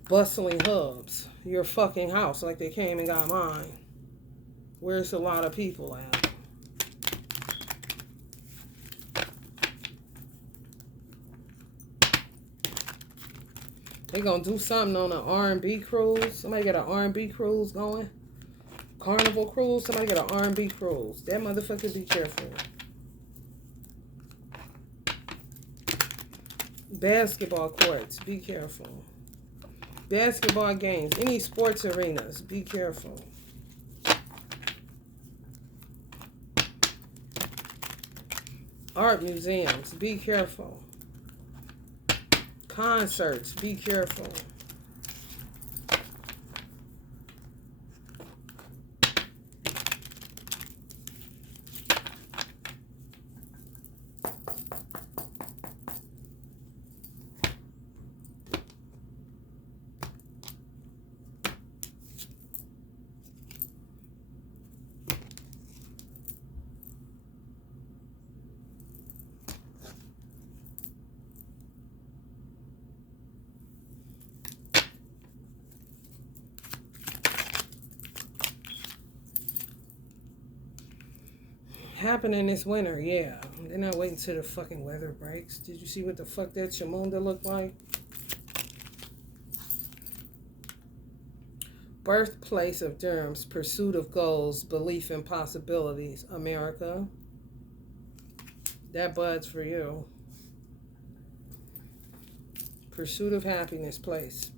Bustling hubs. Your fucking house like they came and got mine. Where's a lot of people at? They gonna do something on an R&B cruise. Somebody got an R&B cruise going. Carnival cruise. Somebody got an R&B cruise. That motherfucker, be careful. Basketball courts. Be careful. Basketball games. Any sports arenas. Be careful. Art museums. Be careful. Concerts. Be careful. Happening this winter, yeah. They're not waiting till the fucking weather breaks. Did you see what the fuck that Chamunda looked like? Birthplace of Durham's pursuit of goals, belief in possibilities, America. That bud's for you. Pursuit of Happiness place.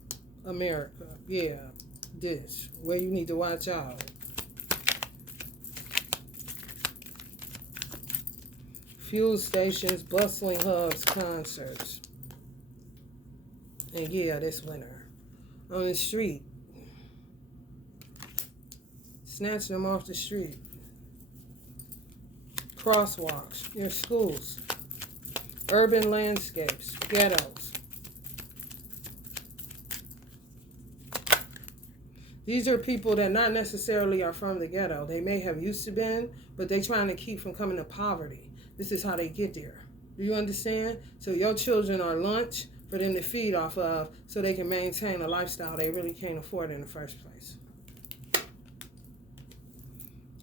America. Yeah. This. Where you need to watch out. Fuel stations, bustling hubs, concerts. And yeah, this winter. On the street. Snatch them off the street. Crosswalks, your schools. Urban landscapes, ghettos. These are people that not necessarily are from the ghetto. They may have used to been, but they trying to keep from coming to poverty. This is how they get there. Do you understand? So your children are lunch for them to feed off of so they can maintain a lifestyle they really can't afford in the first place.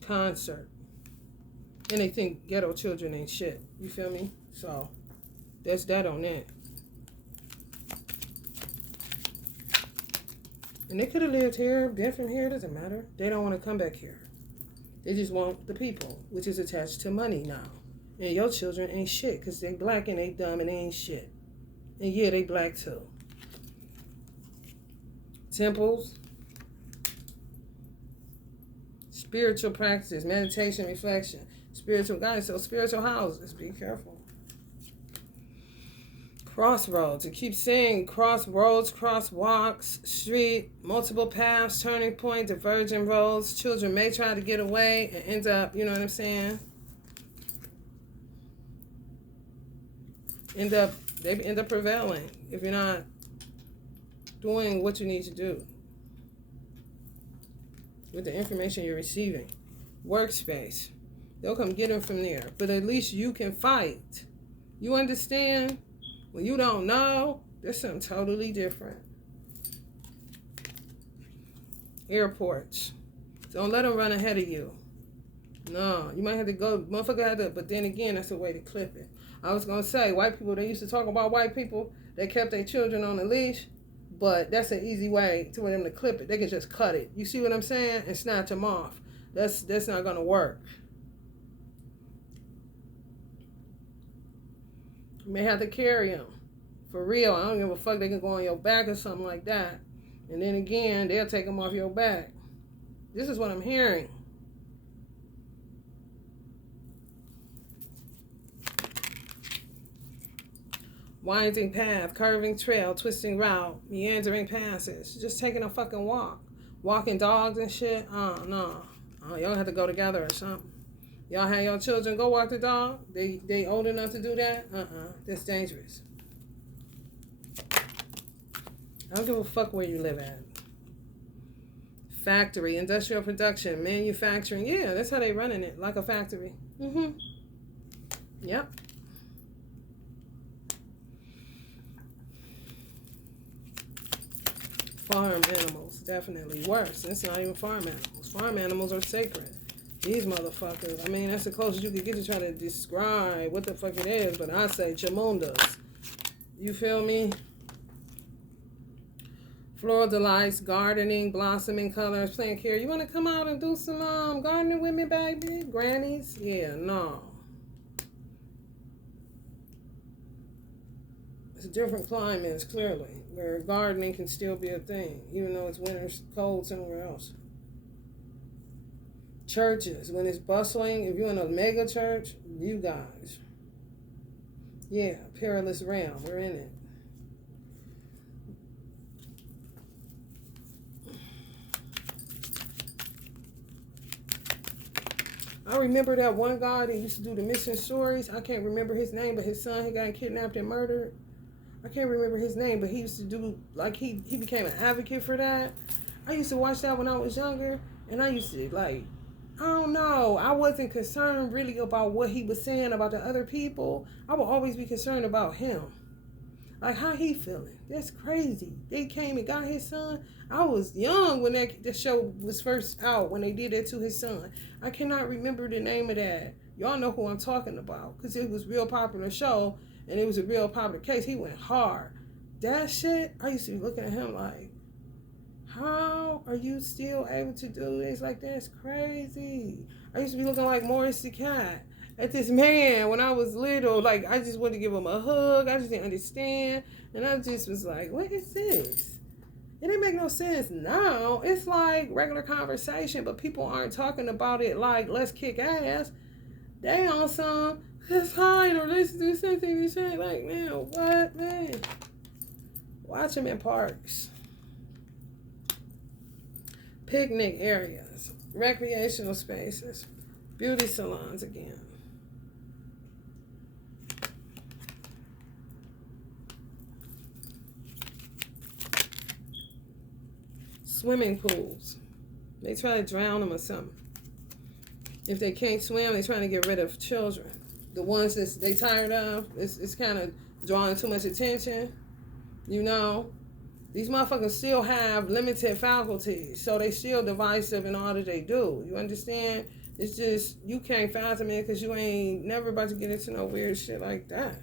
Concert. And they think ghetto children ain't shit. You feel me? So that's that on that. And they could have lived here, been from here, doesn't matter. They don't want to come back here. They just want the people, which is attached to money now. And your children ain't shit because they black and they dumb and they ain't shit. And yeah, they black too. Temples. Spiritual practices, meditation, reflection. Spiritual guidance. So spiritual houses. Be careful. Crossroads. It keeps saying crossroads, crosswalks, street, multiple paths, turning point, diverging roads. Children may try to get away and end up, you know what I'm saying? They end up prevailing if you're not doing what you need to do with the information you're receiving. Workspace. They'll come get them from there. But at least you can fight. You understand? When you don't know, there's something totally different. Airports. Don't let them run ahead of you. No, you might have to go. Motherfucker had to, but then again, that's a way to clip it. I was going to say, white people, they used to talk about white people. They kept their children on the leash. But that's an easy way for them to clip it. They can just cut it. You see what I'm saying? And snatch them off. That's not going to work. You may have to carry them. For real. I don't give a fuck. They can go on your back or something like that. And then again, they'll take them off your back. This is what I'm hearing. Winding path, curving trail, twisting route, meandering passage. Just taking a fucking walk. Walking dogs and shit. Oh, no. Oh, y'all have to go together or something. Y'all have your children go walk the dog? They old enough to do that? That's dangerous. I don't give a fuck where you live at. Factory, industrial production, manufacturing. Yeah, that's how they running it, like a factory. Yep. Farm animals, definitely worse. It's not even farm animals. Farm animals are sacred. These motherfuckers, I mean, that's the closest you could get to trying to describe what the fuck it is, but I say chamundas. You feel me? Floral delights, gardening, blossoming colors, plant care. You want to come out and do some gardening with me, baby? Grannies? Yeah, no. It's different climates, clearly, where gardening can still be a thing, even though it's winter cold somewhere else. Churches, when it's bustling, if you're in a mega church, you guys. Yeah, perilous realm, we're in it. I remember that one guy that used to do the missing stories. I can't remember his name, but his son, he got kidnapped and murdered. I can't remember his name, but he used to do, like, he became an advocate for that. I used to watch that when I was younger, and I used to, like, I don't know. I wasn't concerned really about what he was saying about the other people. I would always be concerned about him. Like, how he feeling? That's crazy. They came and got his son. I was young when the show was first out, when they did that to his son. I cannot remember the name of that. Y'all know who I'm talking about, because it was a real popular show, and it was a real popular case. He went hard. That shit, I used to be looking at him like, how are you still able to do this? Like, that's crazy. I used to be looking like Morris the Cat. at this man when I was little. Like, I just wanted to give him a hug. I just didn't understand. And I just was like, what is this? It didn't make no sense now. It's like regular conversation, but people aren't talking about it like, let's kick ass. They on some, let's hide or let's do something. Like, man, what, man? Watch them in parks. Picnic areas. Recreational spaces. Beauty salons again. Swimming pools. They try to drown them or something. If they can't swim, they're trying to get rid of children. The ones that they tired of, it's kind of drawing too much attention. You know, these motherfuckers still have limited faculties, so they still divisive in all that they do. You understand? It's just, you can't fathom it because you ain't never about to get into no weird shit like that.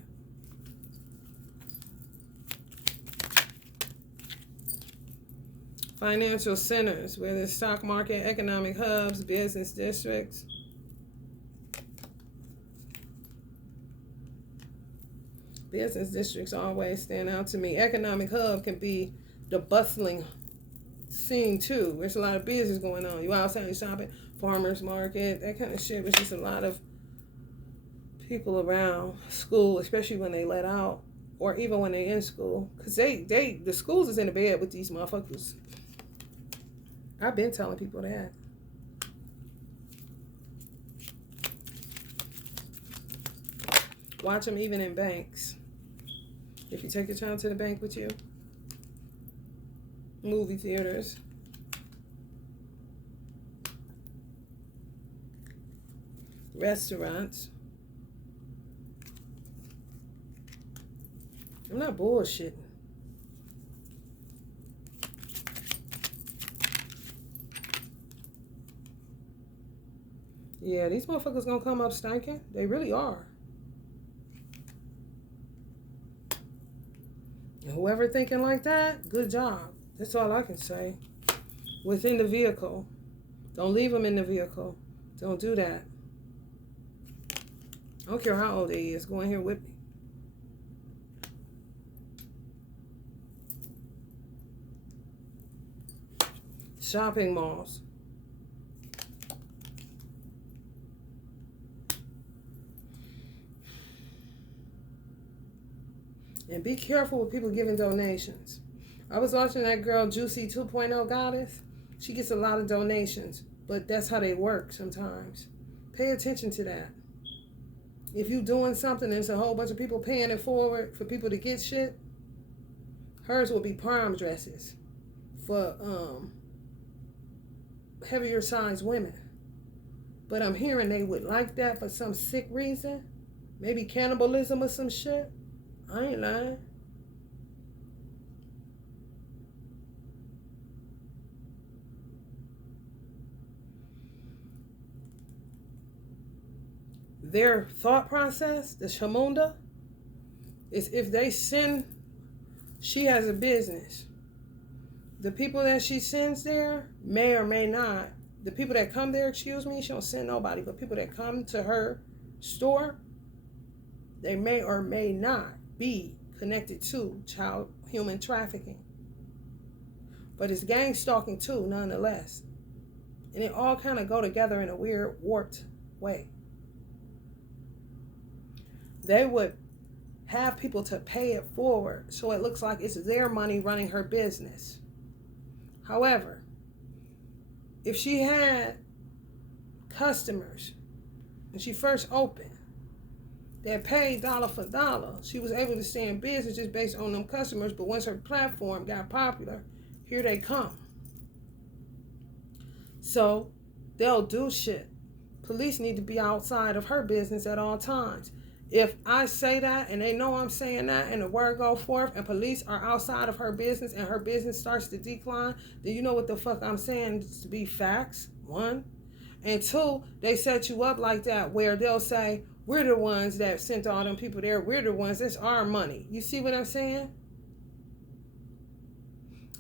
Financial centers, where the stock market, economic hubs, business districts. Business districts always stand out to me. Economic hub can be the bustling scene too. There's a lot of business going on. You outside shopping, farmers market, that kind of shit. There's just a lot of people around. School, especially when they let out, or even when they're in school, because the schools is in the bed with these motherfuckers. I've been telling people that. Watch them even in banks. If you take your child to the bank with you. Movie theaters. Restaurants. I'm not bullshitting. Yeah, these motherfuckers gonna come up stinking. They really are. And whoever thinking like that, good job. That's all I can say. Within the vehicle. Don't leave them in the vehicle. Don't do that. I don't care how old they is. Go in here with me. Shopping malls. And be careful with people giving donations. I was watching that girl, Juicy 2.0 Goddess. She gets a lot of donations, but that's how they work sometimes. Pay attention to that. If you doing something and there's a whole bunch of people paying it forward for people to get shit, hers will be prom dresses for heavier size women. But I'm hearing they would like that for some sick reason. Maybe cannibalism or some shit. I ain't lying. Their thought process, the Shamunda, is if they send, she has a business. The people that she sends there may or may not, the people that come there, she don't send nobody, but people that come to her store, they may or may not be connected to child human trafficking. But it's gang stalking too, nonetheless. And it all kind of go together in a weird, warped way. They would have people to pay it forward so it looks like it's their money running her business. However, if she had customers when she first opened that paid dollar for dollar, she was able to stay in business just based on them customers. But once her platform got popular, here they come. So they'll do shit. Police need to be outside of her business at all times. If I say that and they know I'm saying that and the word go forth and police are outside of her business and her business starts to decline, then you know what the fuck I'm saying to be facts, one. And two, they set you up like that where they'll say, we're the ones that sent all them people there. We're the ones, it's our money. You see what I'm saying?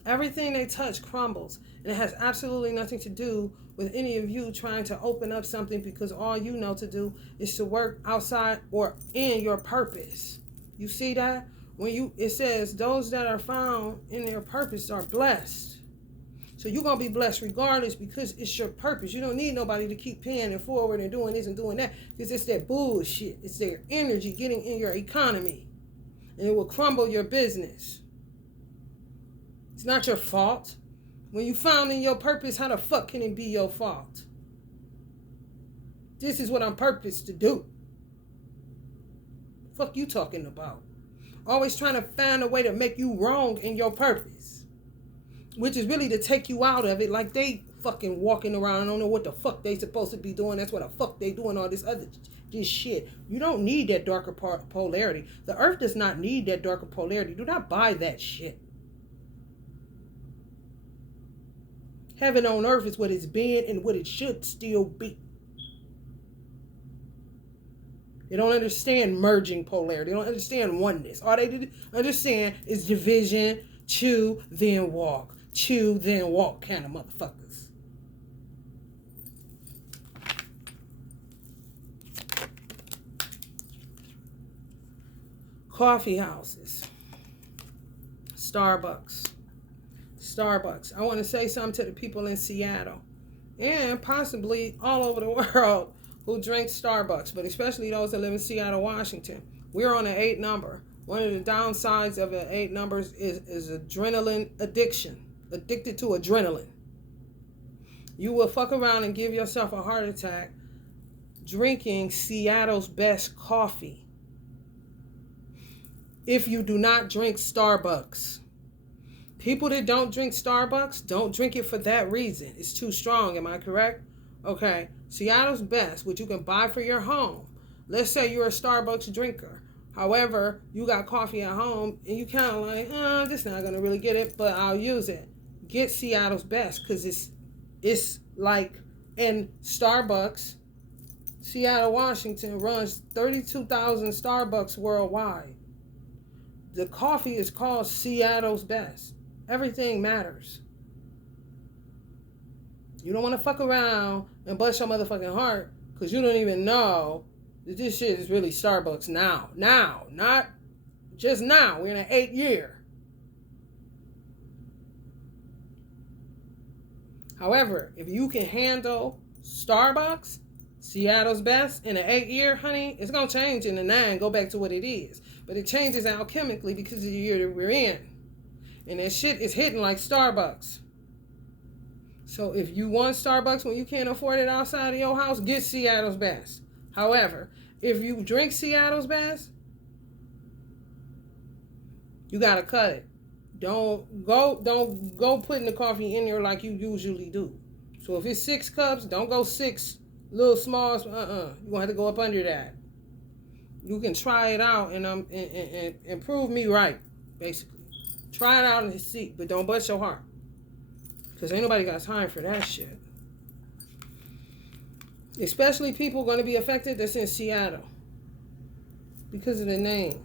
Everything they touch crumbles. And it has absolutely nothing to do with any of you trying to open up something, because all you know to do is to work outside or in your purpose. You see that? It says those that are found in their purpose are blessed. So you're going to be blessed regardless, because it's your purpose. You don't need nobody to keep paying it forward and doing this and doing that, because it's that bullshit. It's their energy getting in your economy, and it will crumble your business. It's not your fault. When you found in your purpose, how the fuck can it be your fault? This is what I'm purposed to do. Fuck you talking about? Always trying to find a way to make you wrong in your purpose, which is really to take you out of it, like they fucking walking around and don't know what the fuck they supposed to be doing. That's what the fuck they doing all this shit. You don't need that darker polarity. The earth does not need that darker polarity. Do not buy that shit. Heaven on earth is what it's been and what it should still be. They don't understand merging polarity. They don't understand oneness. All they understand is division, chew, then walk. Chew, then walk kind of motherfuckers. Coffee houses. Starbucks. I want to say something to the people in Seattle and possibly all over the world who drink Starbucks, but especially those that live in Seattle, Washington. We're on an 8 number. One of the downsides of an 8 numbers is adrenaline addiction. Addicted to adrenaline. You will fuck around and give yourself a heart attack drinking Seattle's best coffee if you do not drink Starbucks. People that don't drink Starbucks don't drink it for that reason. It's too strong, am I correct? Okay, Seattle's best, which you can buy for your home. Let's say you're a Starbucks drinker. However, you got coffee at home and you kind of like, this not going to really get it, but I'll use it. Get Seattle's best, because it's like, in Starbucks, Seattle, Washington runs 32,000 Starbucks worldwide. The coffee is called Seattle's best. Everything matters. You don't want to fuck around and bust your motherfucking heart because you don't even know that this shit is really Starbucks now. Now, not just now. We're in an 8th year. However, if you can handle Starbucks, Seattle's best, in an 8th year, honey, it's going to change in the 9, go back to what it is. But it changes alchemically because of the year that we're in. And that shit is hitting like Starbucks. So if you want Starbucks when you can't afford it outside of your house, get Seattle's best. However, if you drink Seattle's best, you got to cut it. Don't go putting the coffee in there like you usually do. So if it's 6 cups, don't go 6 little smalls. You're going to have to go up under that. You can try it out and prove me right, basically. Try it out and see, but don't bust your heart. Because ain't nobody got time for that shit. Especially people going to be affected that's in Seattle. Because of the name.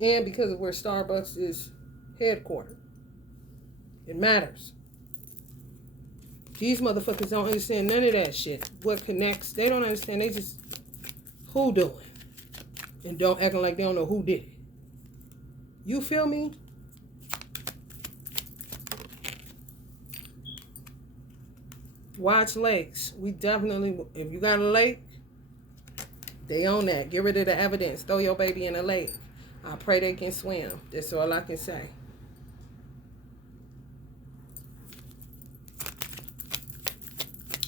And because of where Starbucks is headquartered. It matters. These motherfuckers don't understand none of that shit. What connects, they don't understand. They just, who doing? And don't acting like they don't know who did it. You feel me? Watch lakes. We definitely, if you got a lake, they own that. Get rid of the evidence. Throw your baby in a lake. I pray they can swim. That's all I can say.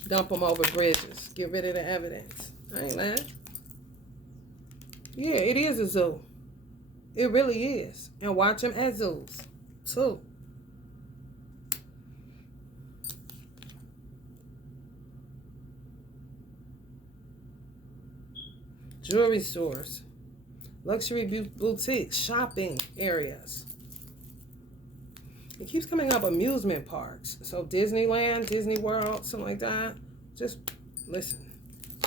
Dump them over bridges. Get rid of the evidence. I ain't lying. Yeah, it is a zoo. It really is. And watch them at zoos, too. Jewelry stores. Luxury boutiques. Shopping areas. It keeps coming up amusement parks. So Disneyland, Disney World, something like that. Just listen.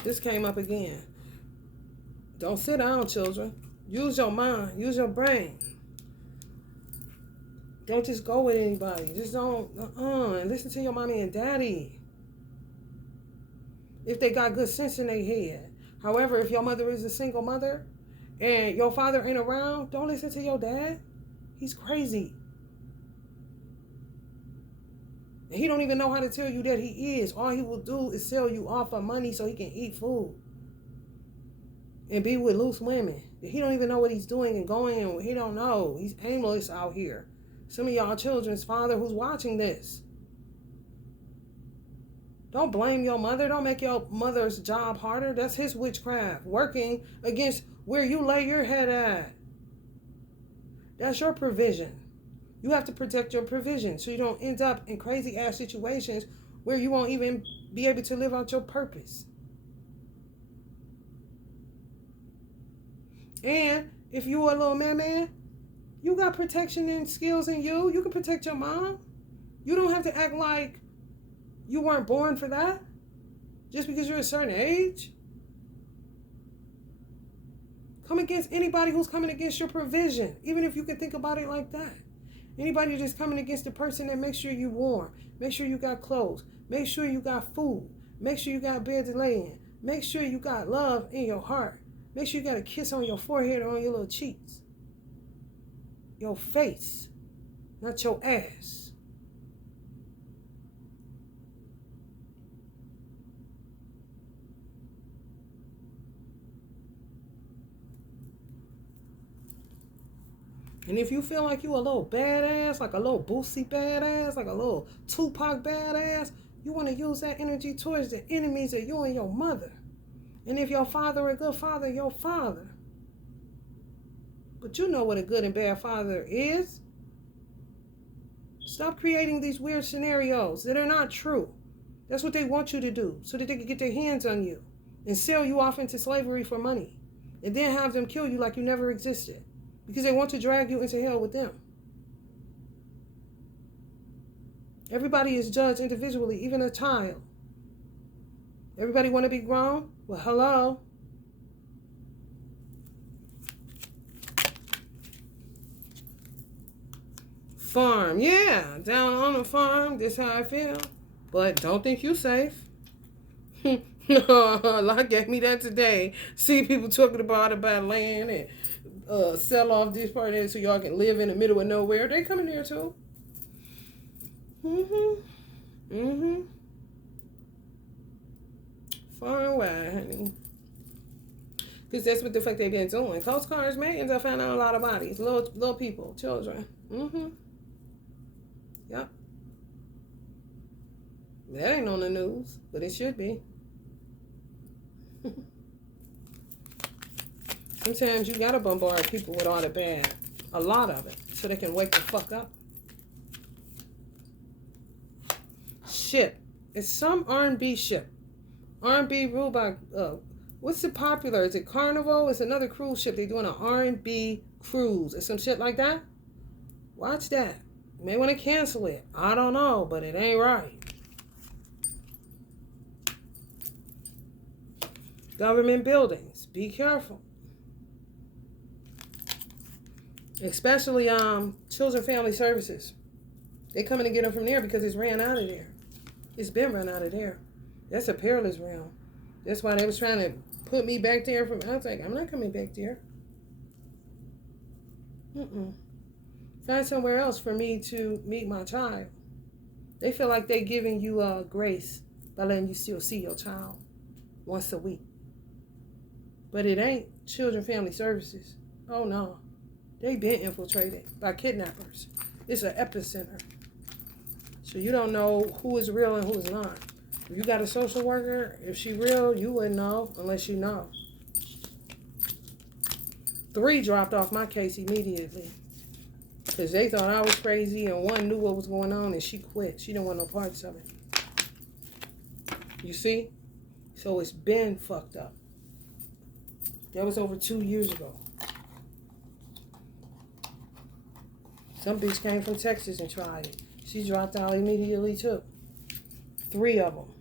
This came up again. Don't sit down, children. Use your mind. Use your brain. Don't just go with anybody. Just don't, listen to your mommy and daddy. If they got good sense in their head. However, if your mother is a single mother and your father ain't around, don't listen to your dad. He's crazy. And he don't even know how to tell you that he is. All he will do is sell you off for money so he can eat food. And be with loose women. He don't even know what he's doing and going, and he don't know. He's aimless out here. Some of y'all children's father who's watching this. Don't blame your mother. Don't make your mother's job harder. That's his witchcraft. Working against where you lay your head at. That's your provision. You have to protect your provision so you don't end up in crazy ass situations where you won't even be able to live out your purpose. And if you a little man, you got protection and skills in you. You can protect your mom. You don't have to act like you weren't born for that just because you're a certain age. Come against anybody who's coming against your provision, even if you can think about it like that. Anybody just coming against the person that makes sure you're warm, make sure you got clothes, make sure you got food, make sure you got a bed to lay in, make sure you got love in your heart, make sure you got a kiss on your forehead or on your little cheeks. Your face, not your ass. And if you feel like you a little badass, like a little Boosie badass, like a little Tupac badass, you want to use that energy towards the enemies of you and your mother. And if your father a good father, your father. But you know what a good and bad father is. Stop creating these weird scenarios that are not true. That's what they want you to do, so that they can get their hands on you and sell you off into slavery for money. And then have them kill you like you never existed. Because they want to drag you into hell with them. Everybody is judged individually, even a child. Everybody want to be grown? Well, hello. Farm, yeah, down on the farm, this how I feel. But don't think you safe. Lord gave me that today. See people talking about land and sell off this part of it so y'all can live in the middle of nowhere. They coming there too. Far away, honey. Because that's what the fuck they been doing. Coast Guards may end up finding a lot of bodies. Little people, children. Yep. That ain't on the news, but it should be. Sometimes you gotta bombard people with all the bad. A lot of it. So they can wake the fuck up. Ship. It's some R&B ship. R&B ruled by, what's the popular? Is it Carnival? It's another cruise ship. They're doing an R&B cruise. Or some shit like that. Watch that. You may want to cancel it. I don't know, but it ain't right. Government buildings. Be careful. Especially Children Family Services. They coming to get them from there because it's ran out of there. It's been run out of there. That's a perilous realm. That's why they was trying to put me back there. I was like, I'm not coming back there. Find somewhere else for me to meet my child. They feel like they giving you grace by letting you still see your child once a week. But it ain't Children Family Services. Oh no. They been infiltrated by kidnappers. It's an epicenter. So you don't know who is real and who is not. If you got a social worker, if she real, you wouldn't know unless you know. 3 dropped off my case immediately. Because they thought I was crazy and 1 knew what was going on and she quit. She didn't want no parts of it. You see? So it's been fucked up. That was over 2 years ago. Some bitch came from Texas and tried it. She dropped out immediately too. 3 of them.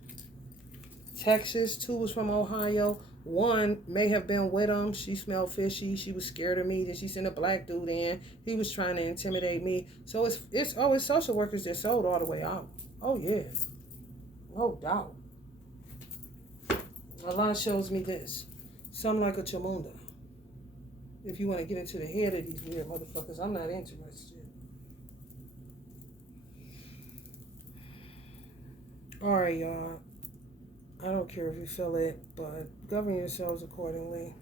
Texas, 2 was from Ohio, One may have been with him. She smelled fishy. She was scared of me. Then she sent a black dude in. He was trying to intimidate me. So it's social workers that sold all the way out. Oh yeah, no doubt. Allah shows me this. Some like a chamunda. If you want to get into the head of these weird motherfuckers, I'm not interested. Alright, y'all. I don't care if you feel it, but govern yourselves accordingly.